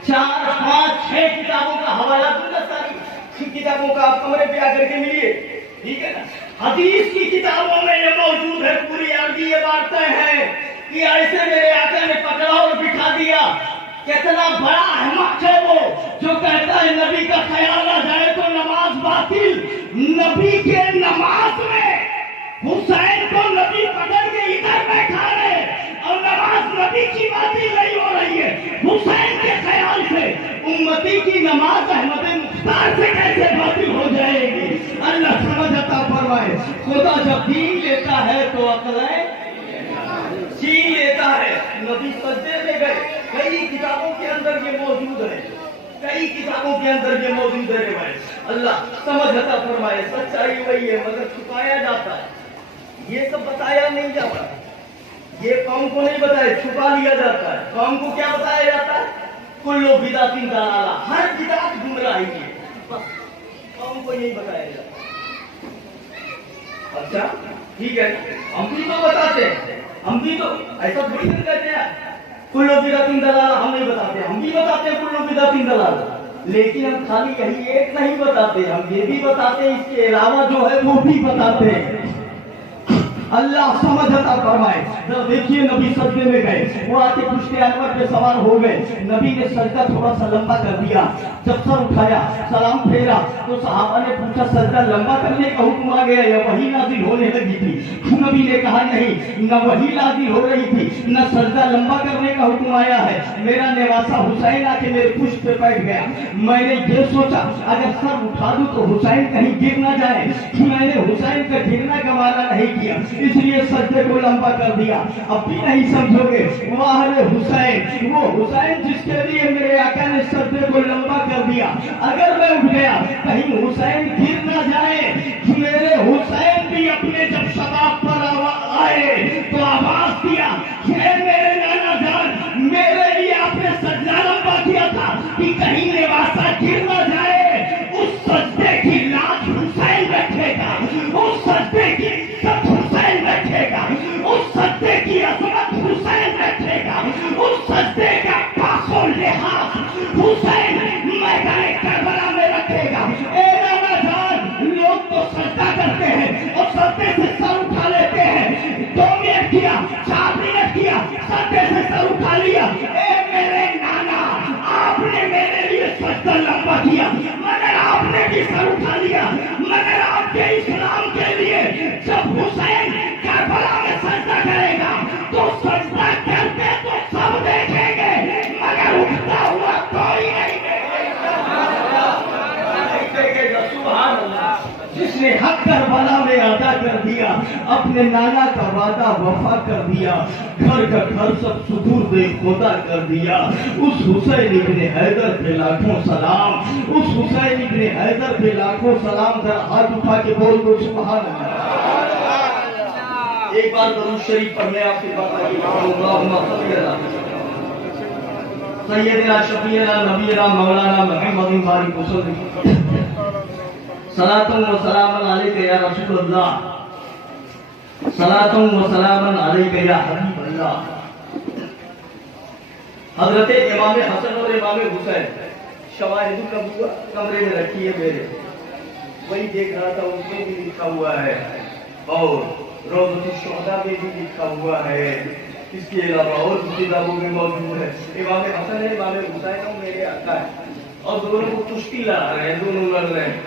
4, 5, 6 किताबों का हवाला दूंगा, सारी किताबों का आप कमरे पे आकर के मिलिए, ठीक है ना। हदीस की किताबों में ये मौजूद है, पूरी अरबी ये बातें हैं कि ऐसे मेरे आका ने पकड़ा और बिठा दिया। कितना बड़ा अहमक है वो जो कहता है नबी का ख्याल आ जाए तो नमाज बातिल। नबी के नमाज में हुसैन को नबी पकड़ के इधर बैठा रहे और नमाज नबी की बातिल नहीं हो रही है। हुसैन के ख्याल से उम्मती की नमाज अहमद मुख्तार से कैसे बातिल हो जाएगी। अल्लाह समझ अता फरमाए। खुदा जब दीन लेता है तो अक्लें छीन लेता है। नबी सजदे में गए, कई किताबों के अंदर ये मौजूद है, कई किताबों के अंदर ये मौजूद है रिवायत। अल्लाह समझ अता फरमाए। सच्चाई वही है मगर छुपाया जाता है, ये सब बताया नहीं जाता, ये कौम को नहीं बताया, छुपा लिया जाता है। कौम को क्या बताया जाता है कुल्लू बिदातिन दलाला, हर बिदात गुमराही है। बस हमको यही बताया जाता। अच्छा ठीक है, हम भी तो बताते हैं, हम भी तो ऐसा थोड़ी ना कहते हैं कुल्लू बिदातिन दलाला हम नहीं बताते, हम भी बताते हैं कुल्लू बिदातिन दलाला। लेकिन हम खाली यही एक नहीं बताते, हम ये भी बताते हैं, इसके अलावा जो है वो भी बताते हैं। अल्लाह समझ अता फरमाए। जब देखिए नबी सजदे में गए, वो आके पुश्ते अनवर पे सवार हो गए, नबी ने सजदा थोड़ा सा लंबा कर दिया। जब सर उठाया, सलाम फेरा, तो सहाबा ने पूछा सजदा लंबा करने का हुक्म आ गया या वही नाजिल होने लगी थी? नबी ने कहा नहीं, न वही नाजिल हो रही थी, न सजदा लंबा करने का हुक्म आया है। मेरा नेवासा हुसैन आके मेरे पुश्त पे बैठ गया। मैंने ये सोचा अगर सर उठा दूं तो हुसैन कहीं गिर ना जाए। मैंने हुसैन का गिरना का वादा नहीं किया, इसलिए सजदे को लंबा कर दिया। अब भी नहीं समझोगे, वाह रे हुसैन, वो हुसैन जिसके लिए मेरे आका ने सजदे को लंबा कर दिया। अगर मैं उठ गया कहीं हुसैन गिर ना जाए। मेरे हुसैन भी अपने जब शबाब पर आए तो आवाज दिया, हे मेरे नाना जान, मेरे लिए आपने सजदा लंबा किया था कि कहीं नेवासा गिर ना जाए। उस सजदे की लाज हुसैन रखेगा, उस सजदे की हुसैन रखेगा, उस सजदे की अजमत हुसैन रखेगा, उस सजदे का पासो लिहाज हुसैन मैदान करबला में रखेगा। ए नाना जान, लोग तो सजदा करते हैं और सजदे से सर उठा लेते हैं। 2 मिनट किया, 4 मिनट किया, सजदे से सर उठा लिया। ए मेरे नाना, आपने मेरे लिए सजदा लंबा किया मगर आपने भी सर उठा लिया। मगर आपके इस्लाम के लिए जब हुसैन करबला में सजदा करेगा तो सजदा करते तो सब देखेंगे मगर उठता हुआ कोई नहीं देखेगा। सुभान अल्लाह। जिसने हक करबला में अदा कर दिया, अपने नाना का वादा वफा कर दिया, घर का घर सब सुदूर दे खुदा कर दिया। उस हुसैन इब्ने हैदर पे लाखों सलाम, उस हुसैन इब्ने हैदर पे लाखों सलाम। जरा हाथ उठा के बोल दो सुभान अल्लाह। एक बार दरूद शरीफ पढ़ने आपसे बताइए, अल्लाहुम्मा सल्ली अला सय्यदना शफीअना नबीना मौलाना मुहम्मदिन बारिक वसल्लम सलातुन व सलामन अलैका या रसूल अल्लाह, सलातुन व सलामन अलैका या हबीब अल्लाह। हजरत इमाम हसन और इमाम हुसैन शवाहिदुल नबुव्वह कमरे में रखी है मेरे, वही देख रहा था, उसमें भी लिखा हुआ है और रौज़तुश शुहदा में भी लिखा हुआ है। इसके अलावा और दूसरी किताबों में मौजूद है। इमाम हसन है, इमाम हुसैन और मेरे आका है और दोनों को कुश्ती लड़ा रहे हैं, दोनों लड़ रहे हैं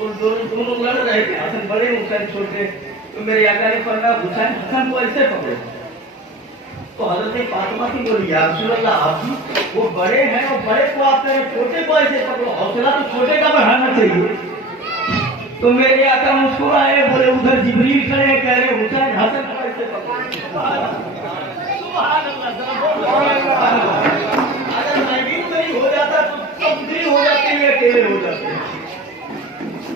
और दोनों लड़ रहे थे। हसन बड़े, हुसैन छोटे। तो मेरे आका ने फरमाया हुसैन हसन को ऐसे पकड़ो। तो हजरत फातिमा की बोली, या रसूल अल्लाह, आप भी वो बड़े हैं और बड़े को आप कह रहे छोटे को ऐसे पकड़ो, हौसला तो छोटे का बढ़ाना चाहिए। तो मेरे आका मुस्कुराए, बोले उधर जिब्रील खड़े, कह रहे हुसैन हसन को ऐसे पकड़ो। सुभान अल्लाह। अगर मैं भी नहीं हो जाता तो सब भी हो जाते हैं, अकेले हो जाते हैं।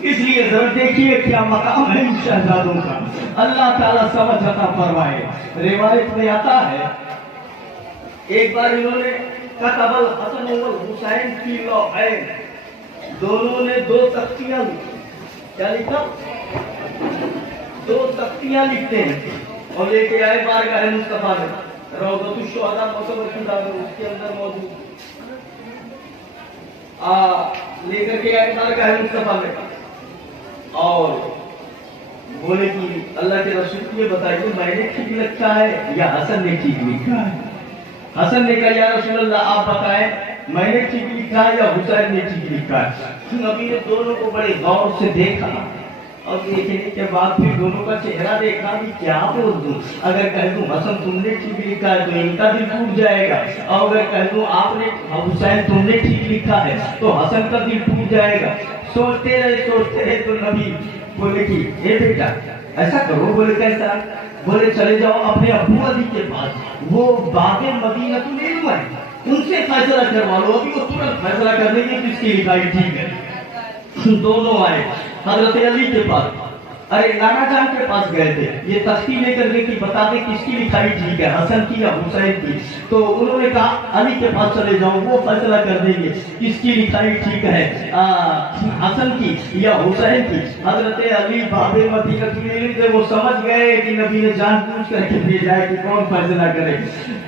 इसलिए जरा देखिए क्या मकाम है इन शहजादों का, अल्लाह ताला समझ अता फरमाए। रिवायत में आता है एक बार इन्होंने कतबल हसन और हुसैन की लौहैन, दोनों ने 2 तख्तियां लिखी। क्या लिखा? 2 तख्तियां लिखते हैं और लेके आए बारगाह मुस्तफा में, रौज़तुश शुहदा मुसव्वर किताब में, उसके अंदर मौजूद लेकर के आए बारगाह मुस्तफा में और बोले कि अल्लाह के रसूल ये बताइए मैंने ठीक लिखा है या हसन ने ठीक लिखा है? हसन ने कहा या रसूल अल्लाह आप बताएं मैंने ठीक लिखा है या हुसैन ने ठीक लिखा है? नबी ने दोनों को बड़े गौर से देखा और देखने के बाद फिर दोनों का चेहरा देखा कि क्या बोल दूं। अगर कह दूं हसन तुमने ठीक लिखा है तो इनका दिल टूट जाएगा, और अगर कह दूं आपने हुसैन तुमने ठीक लिखा है तो हसन का दिल टूट जाएगा। सोचते रहे तो नबी बोले कि हे बेटा ऐसा करो। बोले कैसा? बोले चले जाओ अपने अब्बू अली के पास, वो बागे मदीनतुल इल्म है, उनसे फैसला करवा लो। अभी वो तुरंत फैसला कर देंगे किसकी लिखाई ठीक है। दोनों आए हजरत अली के पास, अरे नाना जान के पास गए थे, ये तख्ती लेकर के कि बता दे किसकी लिखाई ठीक है, हसन की या हुसैन की। तो उन्होंने कहा अली के पास चले जाओ, वो फैसला कर देंगे किसकी लिखाई ठीक है, हसन की या हुसैन की। हजरत अली बाबे मदीना से वो समझ गए कि नबी ने जानबूझ करके भेजा है कि कौन फैसला करे।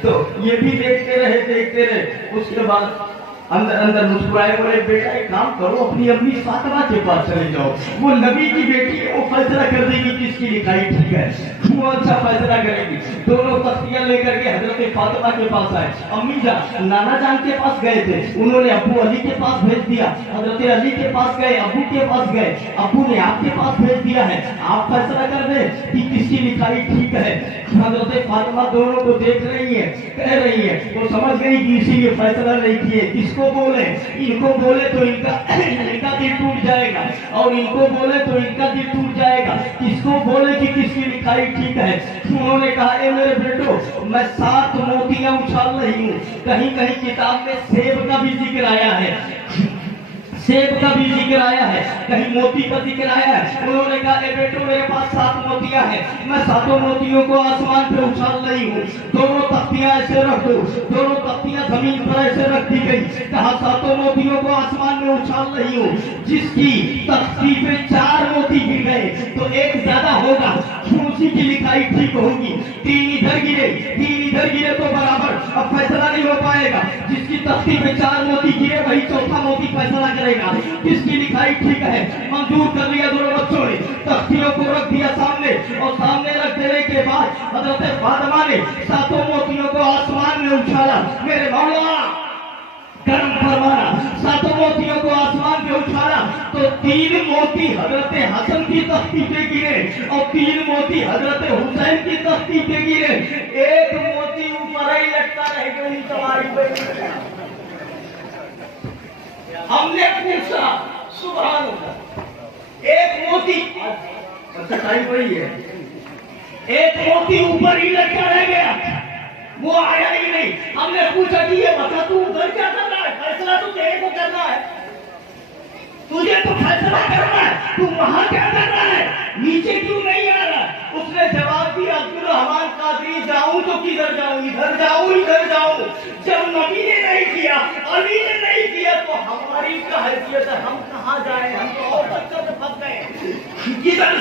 तो ये भी देखते रहे। उसके बाद अंदर अंदर मुस्कुराए, बोले बेटा एक काम करो, अपनी अम्मी फातिमा के पास चले जाओ, वो नबी की बेटी है, वो फैसला कर देगी किसकी लिखाई ठीक है, वो अच्छा फैसला करेगी। दोनों तख्तियां लेकर के हजरत फातिमा के पास आए। अम्मी जान नाना जान के पास गए थे, उन्होंने अब्बू अली के पास भेज दिया। हजरत अली के पास गए, अब्बू के पास गए, अब्बू ने आपके पास भेज दिया है, आप फैसला कर दे कि किसकी लिखाई ठीक है। हजरत फातिमा दोनों को देख रही है, कह रही है, वो समझ गई कि इसीलिए फैसला नहीं किए। किसको बोले, इनको बोले तो इनका दिल टूट जाएगा, और इनको बोले तो इनका दिल टूट जाएगा। किसको बोले कि किसकी लिखाई ठीक है। उन्होंने कहा ए मेरे बेटो, मैं 7 मोतियां उछाल रही हूँ। कहीं कहीं किताब में सेब का भी जिक्र आया है, सेब का भी जिक्र आया है, कहीं मोती का जिक्र आया है। उन्होंने कहा ए बेटो मेरे पास 7 मोतियां हैं, मैं 7 मोतियों को आसमान पे उछाल रही हूँ। दोनों तख्तियां ऐसे रख दो, दोनों तख्तियां जमीन पर ऐसे रख दी गई। कहा 7 मोतियों को आसमान में उछाल रही हूँ, जिसकी तख्ती पे 4 मोती गिर गए तो एक ज्यादा होगा, उसी की लिखाई ठीक होगी। 3 इधर गिरे तो बराबर, अब फैसला नहीं हो पाएगा। जिसकी तख्ती पे 4 मोती गिरे वही चौथा मोती फैसला करेगा किसकी लिखाई ठीक है। मंजूर कर लिया दोनों बच्चों ने, तख्तियों को रख दिया सामने, और सामने रख देने के बाद हजरत फातिमा ने 7 मोतियों को आसमान में उछाला। मेरे मौला कर्म फरमाना, 7 मोतियों को आसमान पे उछाला तो 3 मोती हजरत हसन की तख्ती पे गिरे और 3 मोती हजरत हुसैन की तख्ती पे गिरे। एक मोती ऊपर ही लटका रह गई तुम्हारी बेटी। हमने पूछा सुभान अल्लाह, एक मोती सच्चाई वही है, एक मोती ऊपर ही लटका रह गया, वो आया ही नहीं। हमने पूछा कि ये बता तू उधर क्या कर रहा है, फैसला तो तेरे को करना है, तुझे तो फैसला करना है, तू वहां क्या कर रहा है, नीचे क्यों नहीं आ रहा। उसने जवाब दिया अब्दुल रहमान कादरी, जाऊं तो किधर जाऊं, इधर जाऊं। जब नबी ने नहीं किया, अली ने नहीं किया, तो हमारी क्या हैसियत है, हम कहाँ जाए, हम तो और बच्चों से फंस गए। किधर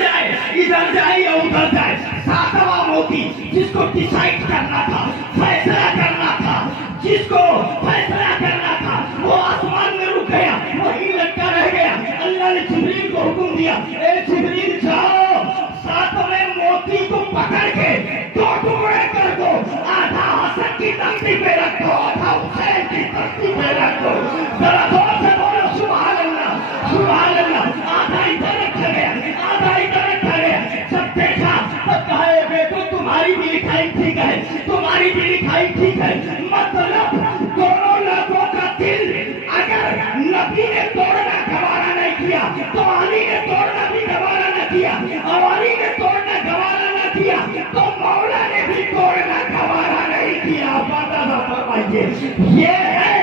जाए या उधर जाए। 7वां मोती जिसको डिसाइड करना था, फैसला करना था, जिसको फैसला करना था, वो आसमान में रुक गया, वही लटका रह गया। अल्लाह ने जिब्रील को हुक्म दिया, ए जिब्रील जाओ 7वें मोती को पकड़ के 2 टुकड़े कर दो, आधा हसन की तख्ती पे रख दो, आधा हुसैन की तख्ती पे रख दो। जरा जोर से बोलो सुभान अल्लाह, सुभान अल्लाह। आधा इधर रखा गया, आधा इधर रखा गया। जब देखा तब कहा बेटो तुम्हारी भी लिखाई ठीक है, तुम्हारी भी लिखाई ठीक है। मतलब दोनों लोगों का दिल अगर नबी ने तोड़ना गवारा नहीं किया तो अली ने तोड़ना भी गवारा न किया, और अली ने तोड़ना गवारा न किया तो मौला ने भी तोड़ना गवारा नहीं किया। ये है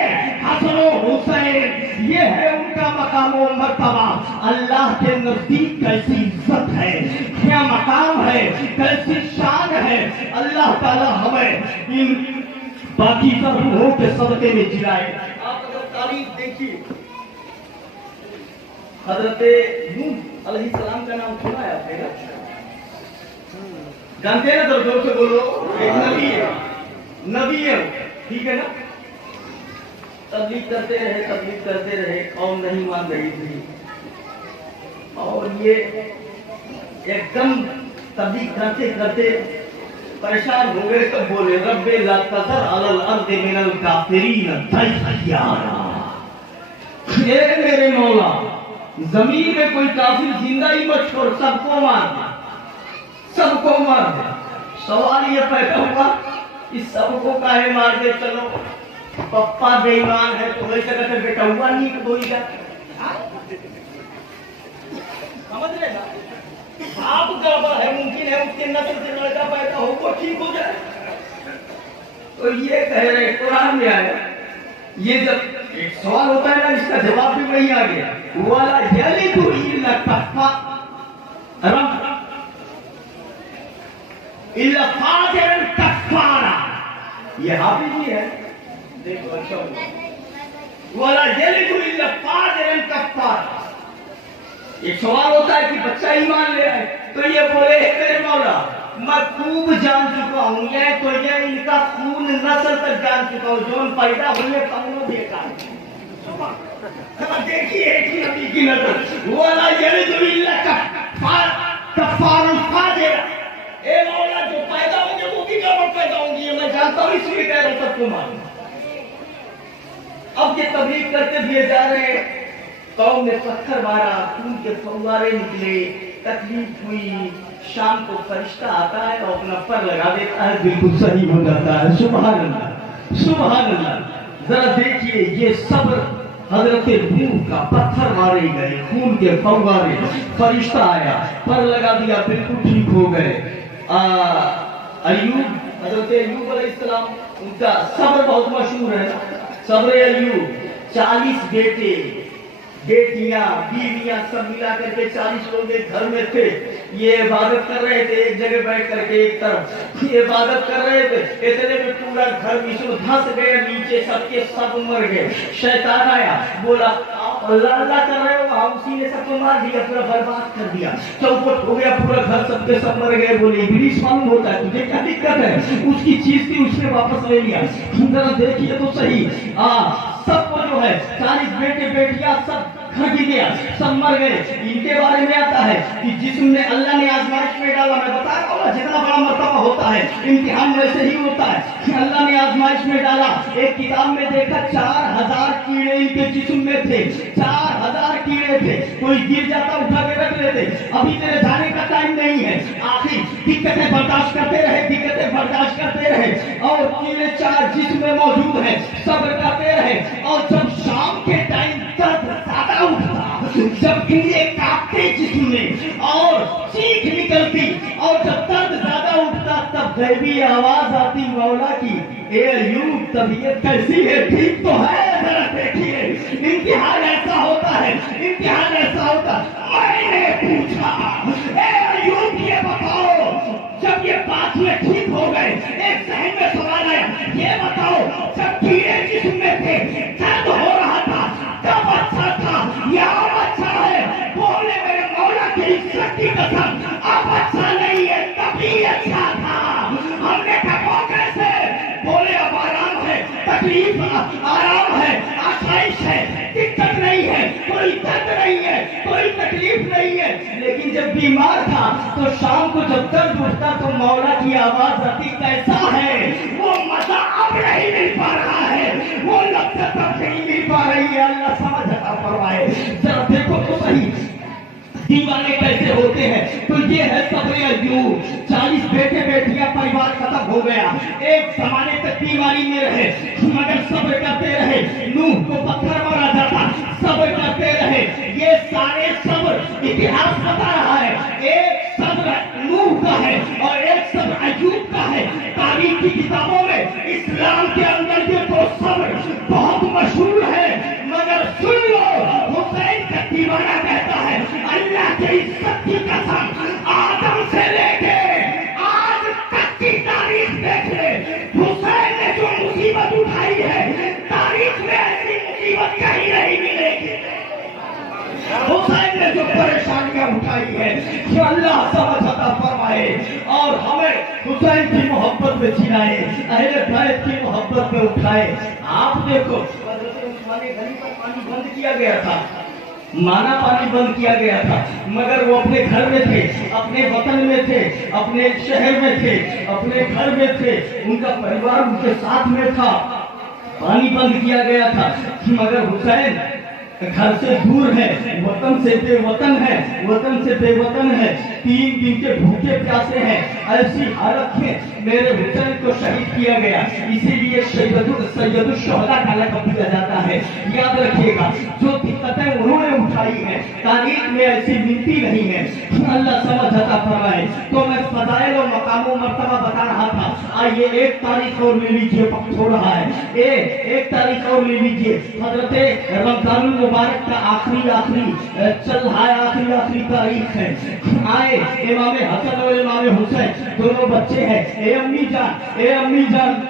हसन हुसैन, ये है उनका मकाम व मर्तबा। अल्लाह के नजदीक कैसी इज्जत है, क्या मकाम है, कैसी शान है। अल्लाह ताला हमें इन बाकी सब रूहों के सदके में जिलाए। आप अगर तारीफ देखिए, हजरत नूह अलैहिस्सलाम का नाम सुना है आपने ना, जानते हैं ना, जोर से बोलो, एक नबी है, ठीक है ना। तबलीग करते रहे, कौम नहीं मान रही थी, और ये एकदम तबलीग करते परेशान हो गए। तब बोले रब्बे ला तज़र अलल अर्दि मिनल काफिरीन दय्यारा, मेरे मौला जमीन में कोई काफिर जिंदा ही मत छोड़, सबको मार दे। सवाल ये पैदा हुआ इस सबको काहे मार दे, चलो पप्पा बेईमान है तो वैसे कहते बेटा हुआ नहीं तो बोलेगा, समझ रहे ना। आप गड़बड़ है, मुमकिन है उसके नस्ल से लड़का पैदा हो वो ठीक हो जाए। तो ये कह रहे कुरान में आया, ये जब एक सवाल होता है ना, इसका जवाब भी वही आ गया, वाला यलिदु इल्ला तक़वा। इल्ला फाजिरन कफ्फारा। ये हाफिज ही है, देखो अच्छा वाला यलिदु इल्ला फाजिरन कफ्फारा। एक सवाल होता है कि बच्चा ईमान ले आए तो ये बोले तेरे मौला मैं खूब जान चुका हूँ, ये तो ये इनका खून नस्ल तक जान चुका हूँ, जो पैदा हुए कौनों बेकार। देखिए एक ही नबी की नजर वाला यलिदु इल्ला कफ्फारुल फाजिर। ए मौला जो पैदा होंगे वो भी गड़बड़ पैदा होंगी, मैं जानता हूँ, इसलिए कह रहा हूँ सबको मालूम। अब ये तबलीग करते हुए जा रहे हैं, कौम ने पत्थर मारा, खून के फव्वारे निकले, तकलीफ हुई। शाम को फरिश्ता आता है और अपना पर लगा देता है, बिल्कुल सही हो जाता है। सुभान अल्लाह, सुभान अल्लाह। जरा देखिए ये सब्र हजरत नूह का, पत्थर मारे गए, खून के फव्वारे, फरिश्ता आया, पर लगा दिया, बिल्कुल ठीक हो गए। अय्यूब, हजरत अय्यूब अलैहिस्सलाम, उनका सब्र बहुत मशहूर है, सब्र अय्यूब। 40 बेटे, बेटियां, बीवियां सब मिला करके 40 लोग एक घर में थे। ये इबादत कर रहे थे एक जगह बैठ करके, एक तरफ ये इबादत कर रहे थे, इतने में पूरा घर इसमें धंस गए, नीचे सबके सब मर गए। शैतान आया, बोला आप अल्लाह अल्लाह कर रहे हो, उसी ने सबको मार दिया, पूरा बर्बाद कर दिया, चौपट हो गया पूरा घर, सबके सब मर गए। बोले इब्लीस मालूम होता है तुझे क्या दिक्कत है, उसकी चीज थी उसने वापस ले लिया। जरा देखिए तो सही, सबको जो है 40 बेटे बेटियां सब घर गिर गया, सब मर गए। इनके बारे में आता है कि जिसमें अल्लाह ने आजमाइश में डाला, मैं बता रहा हूँ जितना बड़ा मर्तबा होता है इम्तिहान वैसे ही होता है कि अल्लाह ने आजमाइश में डाला। एक किताब में देखा 4000 कीड़े इनके जिस्म में थे, 4000 कीड़े थे। कोई गिर जाता उठा के रख लेते, अभी तेरे जाने का टाइम नहीं है। आखिर दिक्कतें बर्दाश्त करते रहे, दिक्कतें बर्दाश्त करते रहे, और कीड़े 4 जिस्म में मौजूद है, सब्र करते रहे। और जब शाम के टाइम दर्द ज्यादा उठता, जब कीड़े काटते जिस्म में और चीख निकलती, और जब दर्द ज्यादा उठता तब गैबी आवाज आती मौला की, ए अय्यूब तबीयत कैसी है, ठीक तो है, जरा देखिए। इम्तिहान ऐसा होता है, इम्तिहान ऐसा होता। मैंने पूछा ए अय्यूब ये बताओ, जब ये बात में ठीक हो गए, एक जहन में सवाल आया, ये बताओ जब कीड़े जिस्म में थे, दर्द हो रहा था, तब अच्छा था या अब अच्छा है? बोले मेरे मौला की इज्जत की कसम अब अच्छा नहीं है, तभी अच्छा था। हमने कहा कैसे? बोले अब आराम है, तकलीफ आराम है, आसाइश है, दिक्कत नहीं है, कोई दर्द नहीं है, कोई तकलीफ नहीं है। लेकिन जब बीमार था तो शाम को जब दर्द उठता तो मौला की आवाज आती, कैसा है? वो मजा अब नहीं मिल पा रहा है, वो लज्जत अब नहीं मिल पा रही है। अल्लाह समझ अता फरमाए। जरा देखो तो सही दीवाने कैसे होते हैं। तो ये है सब्र अय्यूब। 40 बेटे बेटियां, परिवार खत्म हो गया, एक जमाने तक बीमारी में रहे, मगर सब्र करते रहे। नूह को पत्थर मारा जाता, सब्र करते रहे। ये सारे सब्र इतिहास बता रहा है। एक सब्र नूह का है और एक सब्र अय्यूब का है। तारीख की किताबों में इस्लाम के अंदर ये 2 सब्र बहुत मशहूर है। मगर सुन लो, हुसैन का दीवाना कहता है अल्लाह की इज्जत की कसम, आदम से लेके आज तक की तारीख देख ले, हुसैन ने जो मुसीबत उठाई है, तारीख में ऐसी मुसीबत कहीं नहीं मिलेगी। हुसैन ने जो परेशानियां उठाई है, कि अल्लाह समझ अता फरमाए और हमें हुसैन की मोहब्बत में जिलाए, अहले बैत की मोहब्बत में उठाए। आप देखो गली पर पानी बंद किया गया था, माना पानी बंद किया गया था, मगर वो अपने घर में थे, अपने वतन में थे, अपने शहर में थे, अपने घर में थे, उनका परिवार उनके साथ में था। पानी बंद किया गया था, मगर हुसैन घर से दूर है, वतन से बेवतन है, वतन से बेवतन है, 3 दिन के भूखे प्यासे हैं। ऐसी हालत में मेरे हुसैन को शहीद किया गया, इसीलिए सैयदुश्शुहदा का लक़ब दिया जाता है। याद रखिएगा, जो दिक्कतें उन्होंने उठाई हैं तारीख में ऐसी मिलती नहीं है। अल्लाह समझ अता फरमाए। तो मैं फज़ाइल और मकाम मर्तबा बता रहा था। आइए एक तारीख और ले लीजिए, वक्त हो रहा है। एक तारीख और ले लीजिए। हजरते रमजानुल मुबारक का आखिरी चल रहा है, आखिरी तारीख है। आए इमाम हसन और इमाम हुसैन दोनों बच्चे हैं। ए अम्मी जान,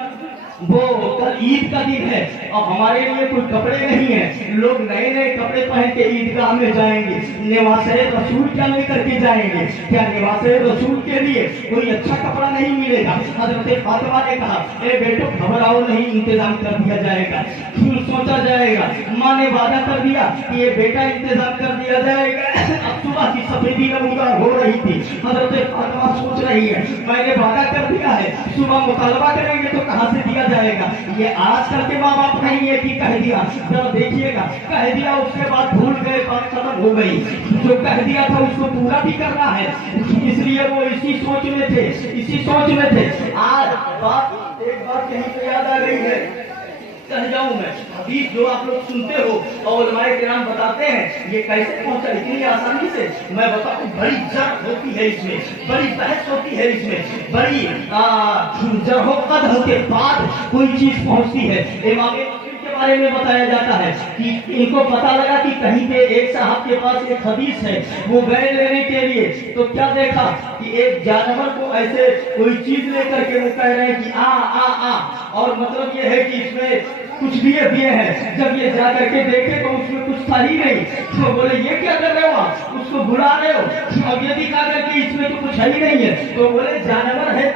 वो कल ईद का दिन है और हमारे लिए कोई कपड़े नहीं है। लोग नए नए कपड़े पहन के ईदगाह में जाएंगे, नवासे रसूल क्या लेकर के जाएंगे? क्या नवासे रसूल के लिए कोई अच्छा कपड़ा नहीं मिलेगा? हजरत फातिमा ने कहा, ए बेटो घबराओ नहीं, इंतजाम कर दिया जाएगा। सोचा जाएगा, माँ ने वादा कर दिया कि ये बेटा इंतजाम कर दिया जाएगा। अब सुबह की सफेदी नमूदार हो रही थी। हजरत फातिमा सोच रही है, मैंने वादा कर दिया है, सुबह मुतालबा करेंगे तो कहाँ से दिया जाएगा? ये आजकल के माँ बाप नहीं है कि कह दिया, जब देखिएगा कह दिया उसके बाद भूल गए, बात खत्म हो गई। जो कह दिया था उसको पूरा भी करना है, इसलिए वो इसी सोच में थे। आज बात एक बात कहीं पे याद आ गई है, कह जाऊं मैं। हदीस जो आप लोग सुनते हो और उलमाए किराम बताते हैं, ये कैसे पहुंचा इतनी आसानी से? मैं बताऊं, बड़ी जड़ होती है इसमें, बड़ी बहस होती है इसमें, बड़ी जरहोकद के बाद कोई चीज पहुंचती है। इमाम के बारे में बताया जाता है कि इनको पता लगा कि कहीं पे एक साहब के पास एक हदीस है, वो गए लेने के लिए, तो क्या देखा कि एक जानवर को ऐसे कोई चीज लेकर के वो कह रहे हैं कि आ, और मतलब ये है कि इसमें कुछ दिए हैं। जब ये जा करके देखे तो उसमें कुछ था ही नहीं। तो बोले ये क्या कर रहे हो आप, उसको बुला रहे हो? अब ये दिखा करके इसमें तो कुछ है ही नहीं है। तो बोले जानवर है,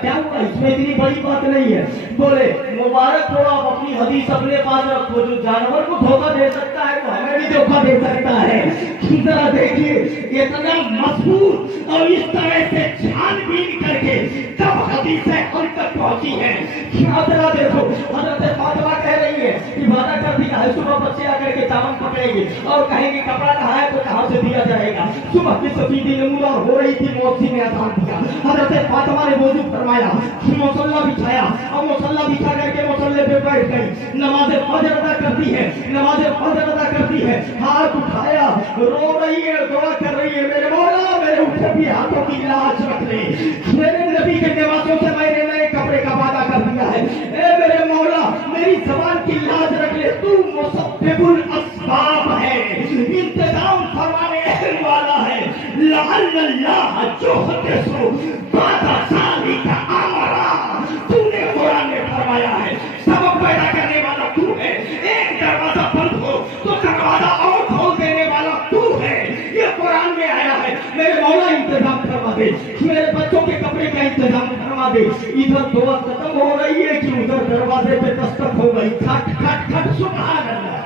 क्या हुआ, इसमें इतनी बड़ी बात नहीं है। बोले मुबारक हो, आप अपनी हदीस अपने पास रखो, जो जानवर को धोखा दे सकता है वो हमें भी धोखा दे सकता है। जरा देखिए, इतना मजबूत और इस तरह से छानबीन करके तब हदीसें हम तक पहुंची है। जरा देखो, हजरत फातिमा कह रही है कि वादा कर दिया है, सुबह बच्चे आकर के दामन पकड़ेंगे और कहेंगे कपड़ा कहाँ है, तो कहाँ से दिया जाएगा? सुबह की सफेदी नमूदार हो रही थी, मौसी ने अजान दिया। हजरत फातिमा ने वुजू फरमाया, मुसल्ला बिछाया और मुसल्ला बिछा करके मुसल्ले पे बैठ गई। नमाज फजर अदा करती है, हाथ उठाया, रो रही है, दुआ कर रही है, मेरे मौला मेरे उठे भी हाथों की लाज रख ले, मेरे नबी के नवाजों से मैंने नए कपड़े का वादा कर दिया है। ए मेरे मौला मेरी जबान की लाज रख ले, तू मुसब्बिबुल अस्बाब है, इंतजाम फरमाने वाला है। लअल्लाह जुहदसु बादा साली का आमरा, तूने कुरान में फरमाया है सबब पैदा करने वाला तू है। एक दरवाजा बंद हो तो दरवाजा और खोल देने वाला तू है, ये कुरान में आया है। मेरे मौला इंतजाम करवा दे, मेरे बच्चों के कपड़े का इंतजाम करवा दे। इधर दुआ खत्म हो रही है कि उधर दरवाजे पे दस्तक हो गई, खट खट खट, सुभान अल्लाह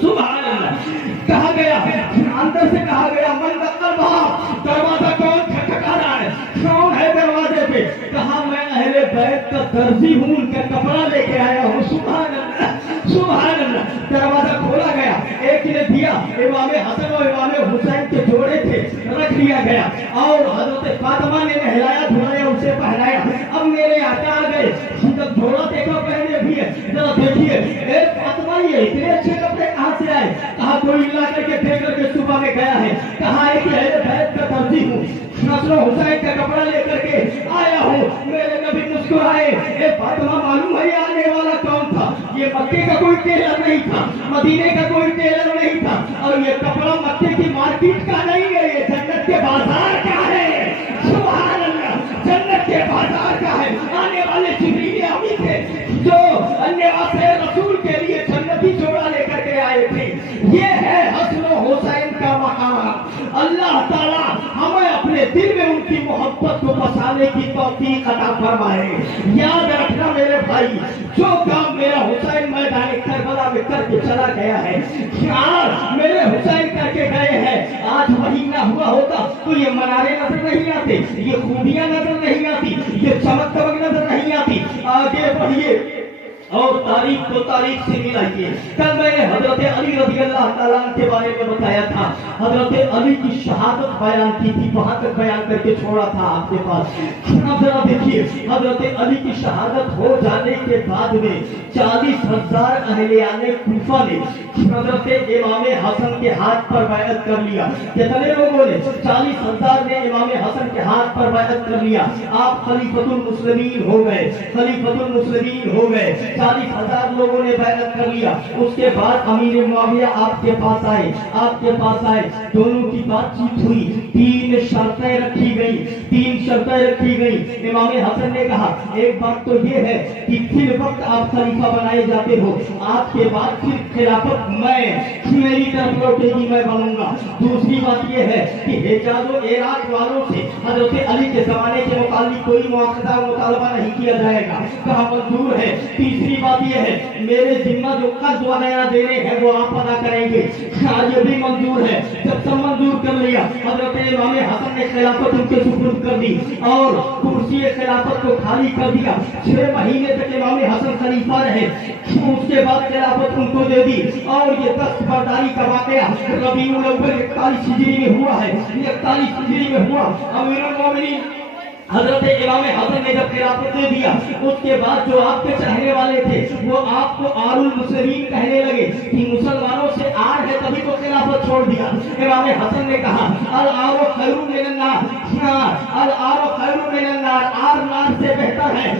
सुभान अल्लाह। कहा गया, अंदर से कहा गया, मन दस्तक बाहर, दरवाजा कौन खटखटा रहा है, कौन है दरवाजे पे? कहा मैं अहले बैत का दर्जी हूँ, उनका कपड़ा लेके आया हूँ। सुभान अल्लाह सुभान अल्लाह। दरवाजा खोला गया, एक ने दिया, इमाम हसन और इमाम हुसैन के जोड़े थे, रख लिया गया और हजरत फातिमा ने नहलाया धुलाया, उसे पहनाया। अब मेरे आका आ गए, जब जोड़ा देखा पहने भी है, जरा देखिए, ए फातिमा ये इतने अच्छे कपड़े कहाँ से आए? कहा कोई ला करके फेंक करके सुबह में गया है। कहा है कि अहले बैत का दर्जी हूँ, नस्र हुसैन का कपड़ा लेकर के आया हूँ। मेरे नबी मुस्कुराए, ए फातिमा मालूम है ये आने वाला कौन था? ये मक्के का कोई टेलर नहीं था, मदीने का कोई टेलर नहीं था, और ये कपड़ा मक्के की मार्केट का नहीं है, ये जन्नत के बाजार का है। सुभान अल्लाह, जन्नत के बाजार का है। आने वाले जिब्रील अमीन थे जो अन्य रसूल के लिए जन्नती जोड़ा लेकर के आए थे। ये है हसन और हुसैन का मकाम। अल्लाह ताला हमें अपने दिल में उनकी मोहब्बत को बसाने की तौफीक अता फरमाए। याद रखना मेरे भाई, जो काम मेरा हुसैन मैदान करबला में करके चला गया है, आज मेरे हुसैन करके गए हैं, आज वही ना हुआ होता तो ये मनारे नजर नहीं आते, ये खूबियां नजर नहीं आती, ये चमक दमक नजर नहीं आती। आगे बढ़िए और तारीख को तारीख से मिलाइए। कल मैंने हजरत अली रज़ी अल्लाह ताला अन्हु के बारे में बताया था। हजरत अली की शहादत बयान की थी, वहां तक बयान करके छोड़ा था आपके पास। अब जरा देखिए, हजरत अली की शहादत हो जाने के बाद में 40,000 अहले कूफा ने हजरत इमाम हसन के हाथ पर बैअत कर लिया। कितने लोगों ने? 40,000 ने इमाम हसन के हाथ पर बैअत कर लिया। आप खलीफतुल मुस्लिमीन हो गए, खलीफतुल मुस्लिमीन हो गए। 40,000 लोगों ने बैअत कर लिया। उसके बाद अमीर मुआविया आपके पास आए, आपके पास आए, दोनों की बातचीत हुई। 3 शर्तें रखी गई, 3 शर्तें रखी गई। इमाम हसन ने कहा एक बात तो ये है कि फिर वक्त आप खलीफा बनाए जाते हो, आपके बाद फिर खिलाफत मेरी तरफ लौटेगी, मैं बनूंगा। दूसरी बात ये है कि हिजाज और इराक वालों से हजरत अली के जमाने के मुतालिक कोई मुआखदा मुतालबा नहीं किया जाएगा, कहा मंजूर है। तीसरी बात ये है मेरे जिम्मा जो कर्ज वगैरह देने हैं वो आप अदा करेंगे, ये भी मंजूर है। जब सब मंजूर कर लिया, हजरत इमाम हसन ने खिलाफत उनके सुपुर्द कर दी और कुर्सी खिलाफत को खाली कर दिया। 6 महीने तक इमाम हसन खलीफा रहे। उसके बाद खिलाफत उनको दे दी और ये दस्तबरदारी का वाकया रबीउल अव्वल 41 हिजरी में हुआ है। 41 हिजरी में हुआ। अमीरुल मोमिनीन हजरत इमाम हसन ने जब खिलाफत दे दिया, उसके बाद जो आपके चाहने वाले थे वो आपको आरुल मुस्लिमीन कहने लगे कि मुसलमानों से आर है तभी तो खिलाफत छोड़ दिया। इमाम हसन ने कहा अल आरो खैरुन मिनन नार, अल आरो खैरुन मिनन नार, आर नार से बेहतर है।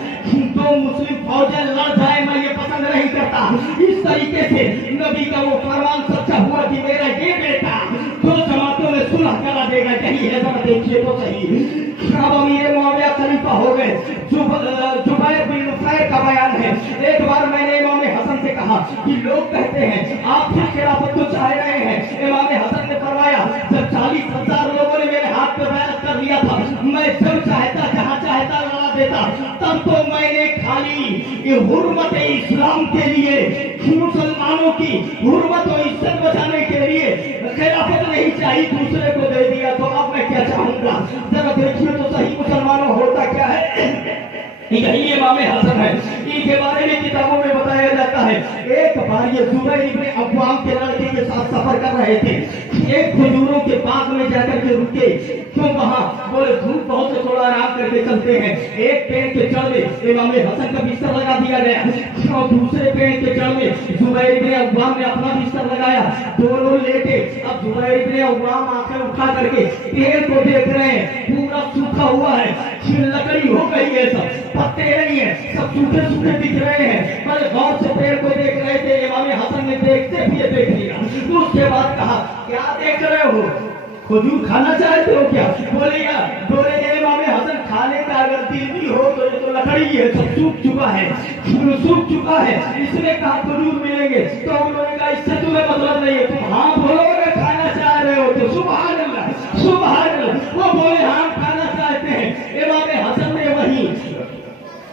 दो मुस्लिम फौजें लड़ जाए मैं ये पसंद नहीं करता। इस तरीके से नबी का वो फरमान सच्चा हुआ कि मेरा ये बेटा 2 जमातों में सुलह करा देगा। यही है, जरा देखिए तो सही। अब अमीर मुआविया खलीफा हो गए। जुबैर बिन नुफैर का बयान है, एक बार मैंने इमाम हसन से कहा कि लोग कहते हैं आप फिर खिलाफत को चाह रहे हैं। इमाम हसन ने फरमाया जब 40,000 लोगों ने मेरे हाथ पे बैअत कर लिया था, मैं जब चाहता जहां चाहता लड़ा देता। तब तो मैंने खाली ये हुर्मत इस्लाम के लिए, मुसलमानों की हुर्मत और इज्जत बचाने के लिए खिलाफत नहीं चाहिए, दूसरे को दे दिया। तो अब मैं क्या चाहूंगा? जरा देखिए तो सही मुसलमानों होता क्या है। यही इमाम हसन है। इनके बारे में किताबों में बताया जाता है एक बार ये जुबैर इब्ने अव्वाम के लड़के के साथ सफर कर रहे थे। एक खजूरों के बाग में जाकर के रुके। क्यों वहां? बोले धूप बहुत है, थोड़ा आराम करके चलते हैं। एक पेड़ के जड़ में इमाम हसन का बिस्तर लगा दिया गया और दूसरे पेड़ के जड़ में जुबैर इब्ने अव्वाम ने अपना बिस्तर लगाया। दोनों लेटे। अब जुबैर इब्ने अव्वाम आंखें उठा करके पेड़ को देख रहे हैं, पूरा सूखा हुआ है, लकड़ी हो गई है, सब पत्ते नहीं है, सब सूखे सूखे दिख रहे हैं। बड़े गौर से पेड़ को देख रहे थे। इमाम हसन ने देखते हुए देख लिया। उसके बाद कहा क्या देख रहे हो? खजूर खाना चाहते हो क्या? बोले इमाम हसन खाने का अगर दिल भी हो तो ये तो लकड़ी है, सब सूख चुका है, सूख चुका है, इसमें कहाँ खजूर मिलेंगे? तो उन्होंने कहा इससे तुम्हें मतलब नहीं है, तुम हाँ बोलोगे खाना चाह रहे हो तो सुभान अल्लाह, सुभान अल्लाह। वो बोले हाँ खाना चाहते हैं। इमाम हसन ने वही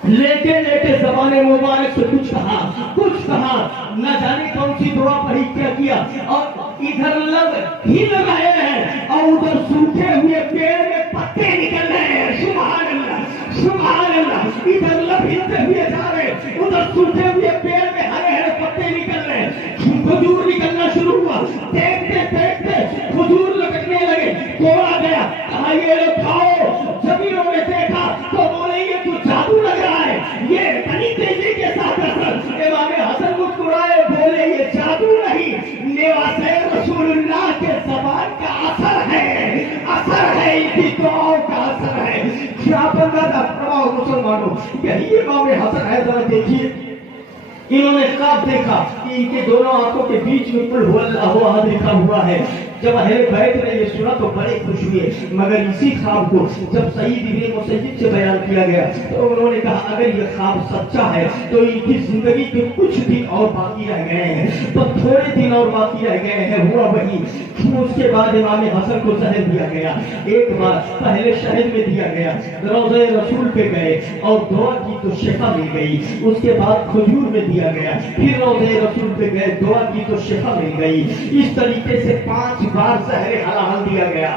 लेटे लेटे ज़बाने मुबारक से कुछ कहा, न जाने कौन सी दुआ पढ़ी, क्या किया। और इधर लब हिल रहे हैं और उधर सूखे हुए पेड़ में पत्ते निकल रहे हैं। सुभान अल्लाह, सुभान अल्लाह। इधर लब हिलते हुए जा रहे, उधर सूखे हुए पेड़ में हरे हरे पत्ते निकल रहे हैं। खजूर निकलना शुरू हुआ। देखते देखते खजूर लटकने लगे। तोड़ा गया, कहा ये लो खाओ। जब इन्होंने देखा तो बोले ये तो जादू लग रहा है, ये बड़ी तेजी के साथ असर। इमाम हसन मुस्कुराए, बोले ये जादू नहीं, नेवासे रसूलुल्लाह के ज़बान का असर है, असर है, इनकी दुआओं का असर है। क्या बंदा प्रभाव मुसलमानों, यही इमाम हसन है। जरा देखिए इन्होंने ख्वाब देखा कि इनके दोनों आंखों के बीच में कुल हुआ लिखा हुआ है। जब अहले बैत ने ये सुना तो बड़े खुश हुए, मगर इसी ख्वाब को जब सईद इब्ने मुसय्यिब से बयान किया गया तो उन्होंने कहा अगर ये ख्वाब सच्चा है तो इनकी जिंदगी के कुछ दिन और बाकी रह गए हैं, तो थोड़े दिन और बाकी रह गए हैं। हुआ वही। उसके बाद इमाम हसन को जहर दिया गया। एक बार पहले शहद में दिया गया, रोज़े रसूल पे गए और दुआ की तो शिफा मिल गई। उसके बाद खजूर में दिया गया, फिर रोज़े रसूल पे गए, दुआ की तो शिफा मिल गई। इस तरीके से 5 बार जहर हलाल दिया गया,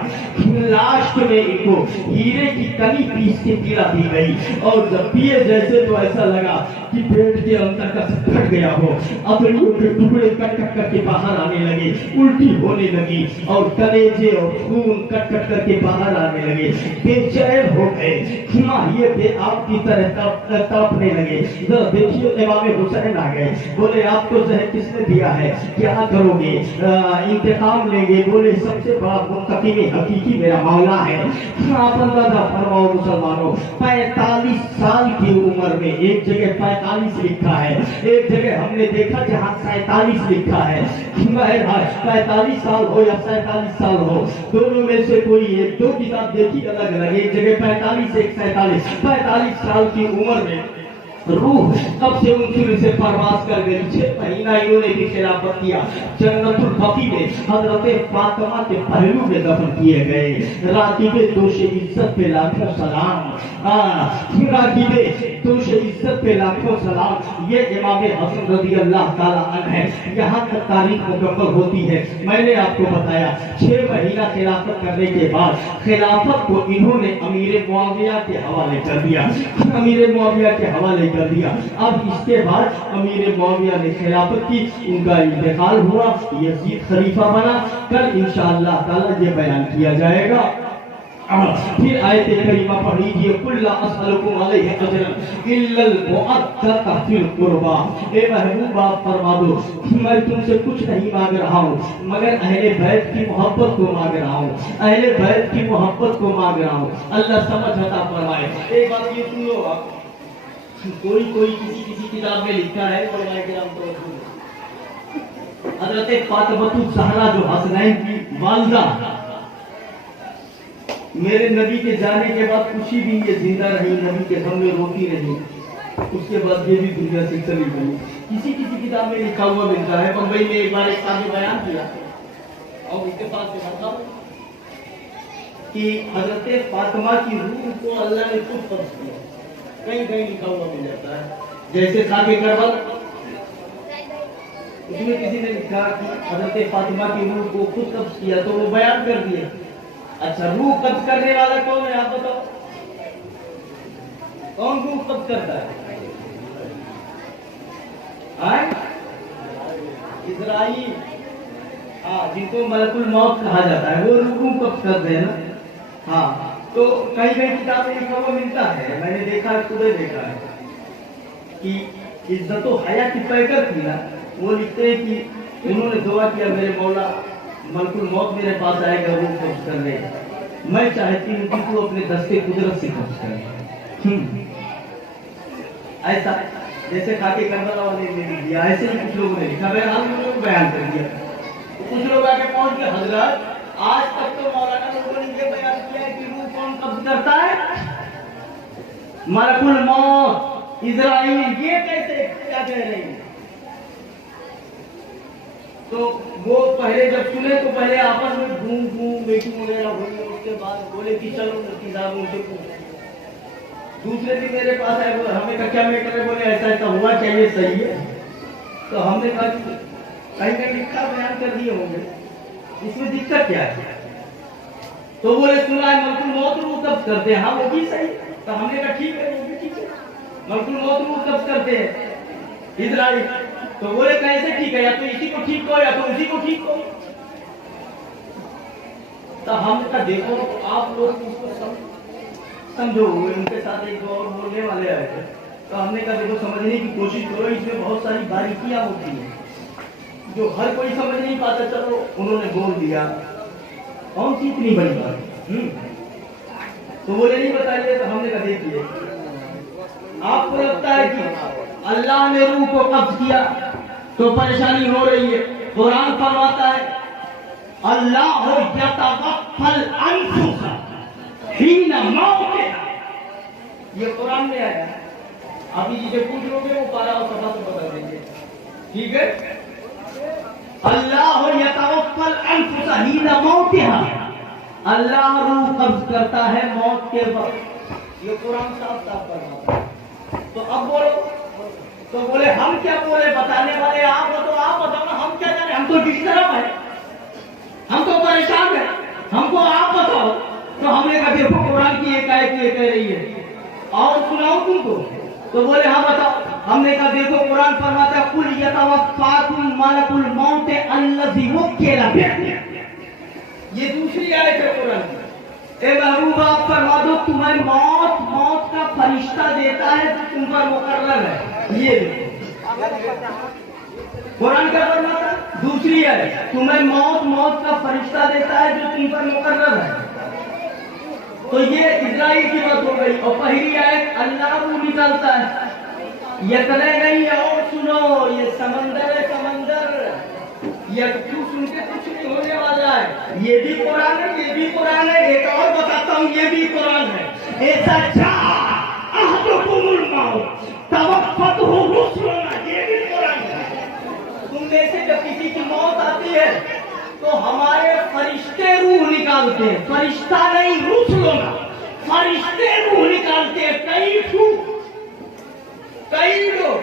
लास्ट में इनको हीरे की कनी पीस के पिला दी गई, और जब पिए जैसे तो ऐसा लगा कि पेट के अंदर का सब फट गया हो, अतड़ियों के टुकड़े कट कट करके बाहर आने लगे, उल्टी होने लगी, और कलेजे और खून कट कट करके बाहर आने लगे, बेचैन हो गए, माहिए पे आपकी तरह तड़पने लगे। जरा देखिए इमाम हुसैन आ गए, बोले आपको जहर किसने दिया है, क्या करोगे, इंतकाम लेंगे? बोले सबसे बड़ा मुंतकिम हकीकी मेरा मौला है। आप अंदाजा फरमाओ मुसलमानों, 45 साल की उम्र में, एक जगह 45 लिखा है, एक जगह हमने देखा जहाँ 47 लिखा है, 45 साल हो या 47 साल हो, दोनों में से कोई एक, दो किताब देखी अलग अलग, एक जगह 45 एक 47, 45 साल की उम्र में रूह कब से उनकी से परवास कर गई। 6 महीना इन्होंने भी खिलाफत किया। जन्नतुल बकी में हजरत फातिमा के पहलू में दफन किए गए। राकीबे दोषे इज्जत पे लाखों सलाम, राकीबे दोषे इज्जत पे लाखों सलाम। ये इमाम हसन रज़ी अल्लाह ताला अन्हु है। यहाँ तक तारीख मुकम्मल होती है। मैंने आपको बताया 6 महीना खिलाफत करने के बाद खिलाफत को इन्होंने अमीर मुआविया के हवाले कर दिया, अमीर मुआविया के हवाले कर दिया। अब इसके बाद अमीर मुआविया ने खिलाफत की, उनका इंतकाल हुआ, यजीद खलीफा बना। कल इंशाअल्लाह ताला ये बयान किया जाएगा। फिर आयत करीमा पढ़ लीजिए, कुल्ला अस्अलुकुम अलैहि अजरन इल्लल मुअद्दता फिल कुर्बा। ए महबूब आप फरमा दो, मैं तुमसे कुछ नहीं मांग रहा हूँ मगर अहले बैत की मोहब्बत को मांग रहा हूँ, अहले बैत की मोहब्बत को मांग रहा हूँ। अल्लाह समझ अता फरमाए। एक बात ये सुन लो आप, कोई किसी किताब में लिखा है, हज़रत फातिमा ज़हरा जो हसनैन की वालिदा, मेरे नबी के जाने के बाद कुछ ही दिन ये जिंदा रही, नबी के गम में रोती रही, उसके बाद ये भी दुनिया से चली गई। किसी किताब में लिखा हुआ मिलता है। बम्बई में एक बार एक साहब बयान किया और उसके पास से मतलब कि हज़रत फातिमा की रूह को अल्लाह ने खुद कब्ज़ किया, कहीं लिखा हुआ मिल जाता है। जैसे खाके करबल, उसमें किसी ने लिखा कि हज़रत फातिमा की रूह को खुद कब्ज़ किया, तो वो बयान कर दिए। अच्छा, रूह कब्ज़ करने वाला कौन है आप बताओ, कौन रूह कब्ज़ करता है? इज़राइल, जिनको मलकुल मौत कहा जाता है, वो रूह कब्ज़ करते हैं ना। हाँ, तो कई किताब में लिखा हुआ मिलता है, मैंने देखा है, खुद देखा है कि इज्जत हया की पैकर थी ना, वो लिखते हैं कि उन्होंने दुआ किया, मेरे मौला मलकुल मौत मेरे पास आएगा, वो कब्ज़ कर ले, मैं चाहती हूँ कि तू अपने दस्ते कुदरत से कब्ज़ कर। ऐसा जैसे खाके करबला वाले ने लिख दिया, ऐसे ही कुछ लोगों ने लिखा, मैंने हम लोगों को बयान कर दिया। कुछ लोग आके पहुंच गए, हजरत आज तक तो मौलाना लोगों ने ये बयान किया है कि रूह कौन कब्ज़ करता है, मलकुल मौत, इज़राइल, ये कैसे क्या कह रहे हैं? तो वो पहले जब सुने तो पहले आपस में घूम मीटिंग वगैरह हुई, उसके बाद बोले कि चलो मुफ्ती साहब उनसे पूछो। दूसरे भी मेरे पास आए, बोले हमें क्या मैटर है, बोले ऐसा हुआ चाहिए, सही है। तो हमने कहा कि कहीं लिखा बयान कर दिए होंगे, इसमें दिक्कत क्या है? तो बोले सुना है मलकुल मौत रूह कब्ज़ करते हैं। हाँ, वो भी सही। तो हमने कहा ठीक है, वो भी ठीक है, मलकुल मौत रूह कब्ज़ करते हैं इज़राइल। तो बोले कैसे ठीक है, या तो इसी को ठीक करो या तो उसी को ठीक करो। तो हमने कहा देखो आप लोग इसको समझो। उनके साथ एक दो और बोलने वाले आए थे, तो हमने कहा देखो समझने की कोशिश करो, इसमें बहुत सारी बारीकियां होती हैं जो हर कोई समझ नहीं पाता। चलो उन्होंने बोल दिया, कौन सी इतनी बड़ी बात? तो बोले नहीं बताइए। तो हमने कहा देखिए, आपको लगता है कि अल्लाह ने रूह को कब्ज़ किया तो परेशानी हो रही है। कुरान फरमाता है अल्लाह यतवफ़्फ़ल अनफुस हीना मौतिहा, ये कुरान में आया। अभी जिसे पूछ लोगे वो पारा और सभा से बता देंगे, ठीक है? अल्लाह यतवफ़्फ़ल अनफुस हीना मौतिहा, अल्लाह रूह कब्ज़ करता है मौत के वक्त। ये कुरान साफ फरमाता है। तो अब बोलो, तो बोले हम क्या बोले, बताने वाले आप हो तो आप बताओ ना, हम क्या जाने, हम तो डिस्टर्ब है, हम तो परेशान है, हमको आप बताओ। तो हमने कहा देखो कुरान की एक आयत ये कह रही है, और सुनाओ तुमको। तो बोले हाँ बताओ। हमने कहा देखो कुरान फरमाता है कुल यतवफ़्फ़ाकुम मलकुल मौत अल्लज़ी वुक्किला बिकुम। ये दूसरी आयत है कुरान की। ए महबूब आप फरमा दो तुम्हें मौत का फरिश्ता देता है जो तुम पर मुकर्रर है। ये कुरान क्या फरमाता है? दूसरी है तुम्हें मौत का फरिश्ता देता है जो तुम पर मुकर्रर है। तो ये इजराइल की बात हो गई। और पहली आयत अल्लाह रूह निकलता है, ये तले नहीं है। और सुनो ये समंदर है, समंदर ये क्यों सुन के कुछ नहीं होने वाला है। ये भी कुरान है, ये भी कुरान है। एक और बताता हूँ, ये भी कुरान है। ऐसा अहदुकुमुल मौत तवफ़्फ़तहु रुसुलुना, ये भी कुरान है। तुम में से जब किसी की मौत आती है तो हमारे फरिश्ते रूह निकालते हैं। फरिश्ता नहीं, रुसुलुना, फरिश्ते रूह निकालते हैं। कई लोग।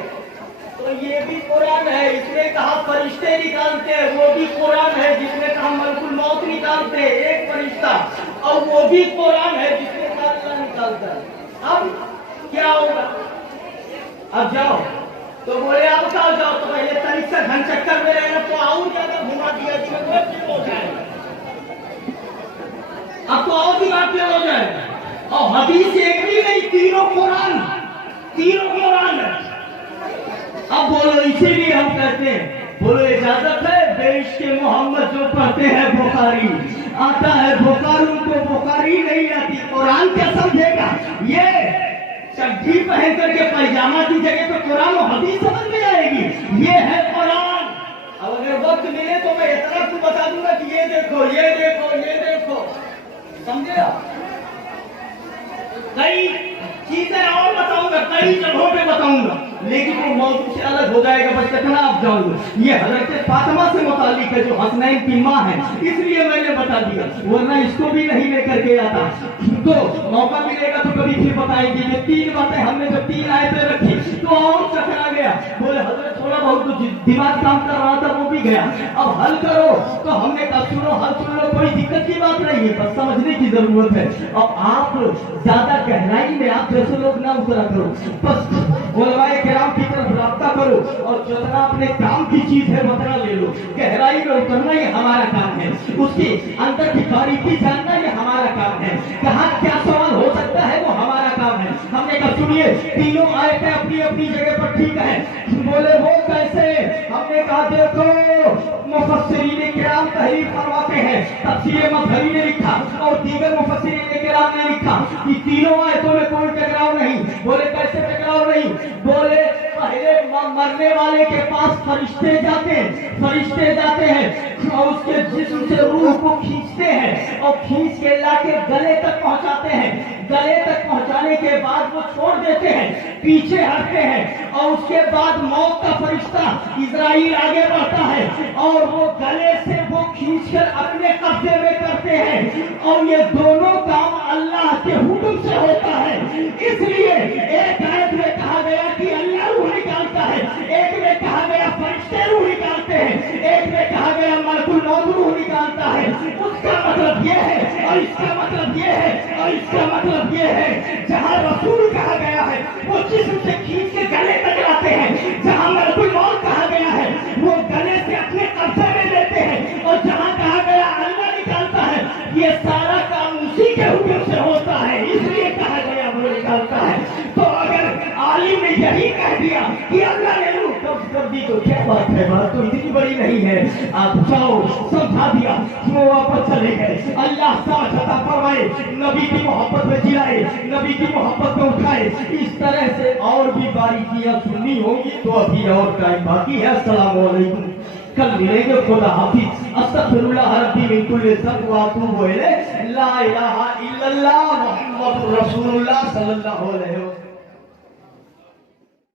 तो ये भी कुरान है, इसने कहा फरिश्ते निकालते हैं। वो भी कुरान है जिसने कहा मलकुल मौत निकालते हैं एक फरिश्ता। और वो भी कुरान है जिसने कहा अल्लाह निकालता है। अब क्या होगा? अब जाओ तो बोले आप बताओ जाओ। तो पहले तरीक से घन चक्कर में रहना, तो और ज्यादा घुमा दिया कि हो जाएगा। अब तो और दिमाग पे हो जाएगा। और हदीस एक भी नहीं, तीनों कुरान है। अब बोलो इसीलिए हम कहते हैं, बोलो इजाजत है बेइश्क़ मोहम्मद जो पढ़ते हैं बुखारी आता है, बुखारी उनको बुखारी नहीं आती, कुरान क्या समझेगा? ये चड्ढी पहन करके पैजामा की जगह तो कुरान और हदीस समझ में आएगी। ये है कुरान। अब अगर वक्त मिले तो मैं इतना कुछ बता दूंगा कि ये देखो, ये देखो, ये देखो, समझे आप? कई चीजें और बताऊंगा, कई जगहों पे बताऊंगा, लेकिन वो मौजूद से अलग हो जाएगा। बस कितना आप जाओगे। ये हजरत फातिमा से मुतालिक है जो हसनैन की माँ है, इसलिए मैंने बता दिया, वरना इसको भी नहीं लेकर के आता। तो मौका मिलेगा तो कभी फिर बताएंगे। ये तीन बातें हमने जब तीन आयतें रखी तो और चकरा गया। बोले हजरत थोड़ा बहुत तो दिमाग काम कर रहा था वो भी गया, अब हल करो। तो हमने कहा सुनो, हल सुन लो, कोई दिक्कत की बात नहीं है, बस समझने की जरूरत है। और आप ज्यादा गहराई में आप जैसे लोग ना उतरा करो, बस उलमाए किराम की तरफ राब्ता करो और जितना अपने काम की चीज है उतना ले लो। गहराई में उतरना ये हमारा काम है, उसकी अंदर की बारीकी जानना ये हमारा काम है। कहाँ क्या सवाल हो सकता है वो हमारा काम है। हमने कहा सुनिए तीनों आयतें अपनी अपनी जगह पर ठीक है। बोले वो कैसे? हमने कहा देखो मुफस्सिरीन किराम तहरीर फरमाते हैं, तफसीर मज़हबी ने लिखा और दीगर मुफस्सिरीन किराम ने लिखा कि तीनों आयतों में कोई टकराव नहीं। बोले कैसे टकराव नहीं? बोले पहले मरने वाले के पास फरिश्ते जाते हैं और उसके जिस्म से रूह को खींचते हैं और खींच के लाके गले तक पहुंचाते हैं। गले तक पहुंचाने के बाद वो छोड़ देते हैं, पीछे हटते हैं और उसके बाद मौत का फरिश्ता इजराइल आगे बढ़ता है और वो गले से वो खींचकर अपने कब्जे में करते हैं। और ये दोनों काम अल्लाह के हुक्म से होता है। इसलिए एक आयत में कहा गया कि अल्लाह रूह निकालता है, एक में कहा गया फरिश्ते रूह निकालते हैं, एक में कहा गया मलकुल मौत रूह निकालता है। उसका मतलब ये है और इसका मतलब ये है और इसका मतलब ये है। जहाँ रसूल कहा गया है वो जिस्म से खींच के गले तक लाते हैं, जहाँ मलकुल मौत कहा गया है वो गले से अपने कब्जे में लेते हैं, और जहाँ कहा गया अल्लाह निकालता है ये सारा काम उसी के हुक्म से होता है, इसलिए कहा गया वो निकालता है। तो अगर आलिम ने यही कह दिया कि अल्लाह ने रूह कब्ज कर दी तो क्या बात है? बात तो इतनी बड़ी नहीं है। आप जाओ, समझा दिया, वो वापस चले गए। अल्लाह साथ अता फरमाए, नबी की मोहब्बत में जिलाए, नबी की मोहब्बत में उठाए। इस तरह से और भी बारीकियां सुननी होगी तो अभी और टाइम बाकी है। अस्सलाम वालेकुम, कल मिलेंगे। खुदा हाफिज। अस्तगफिरुल्लाह रब्बी मिन कुल्लि ज़ंब व अतूबु इलैह। ला इलाहा इल्लल्लाह मुहम्मदुर रसूलुल्लाह सल्लल्लाहु अलैहि वसल्लम।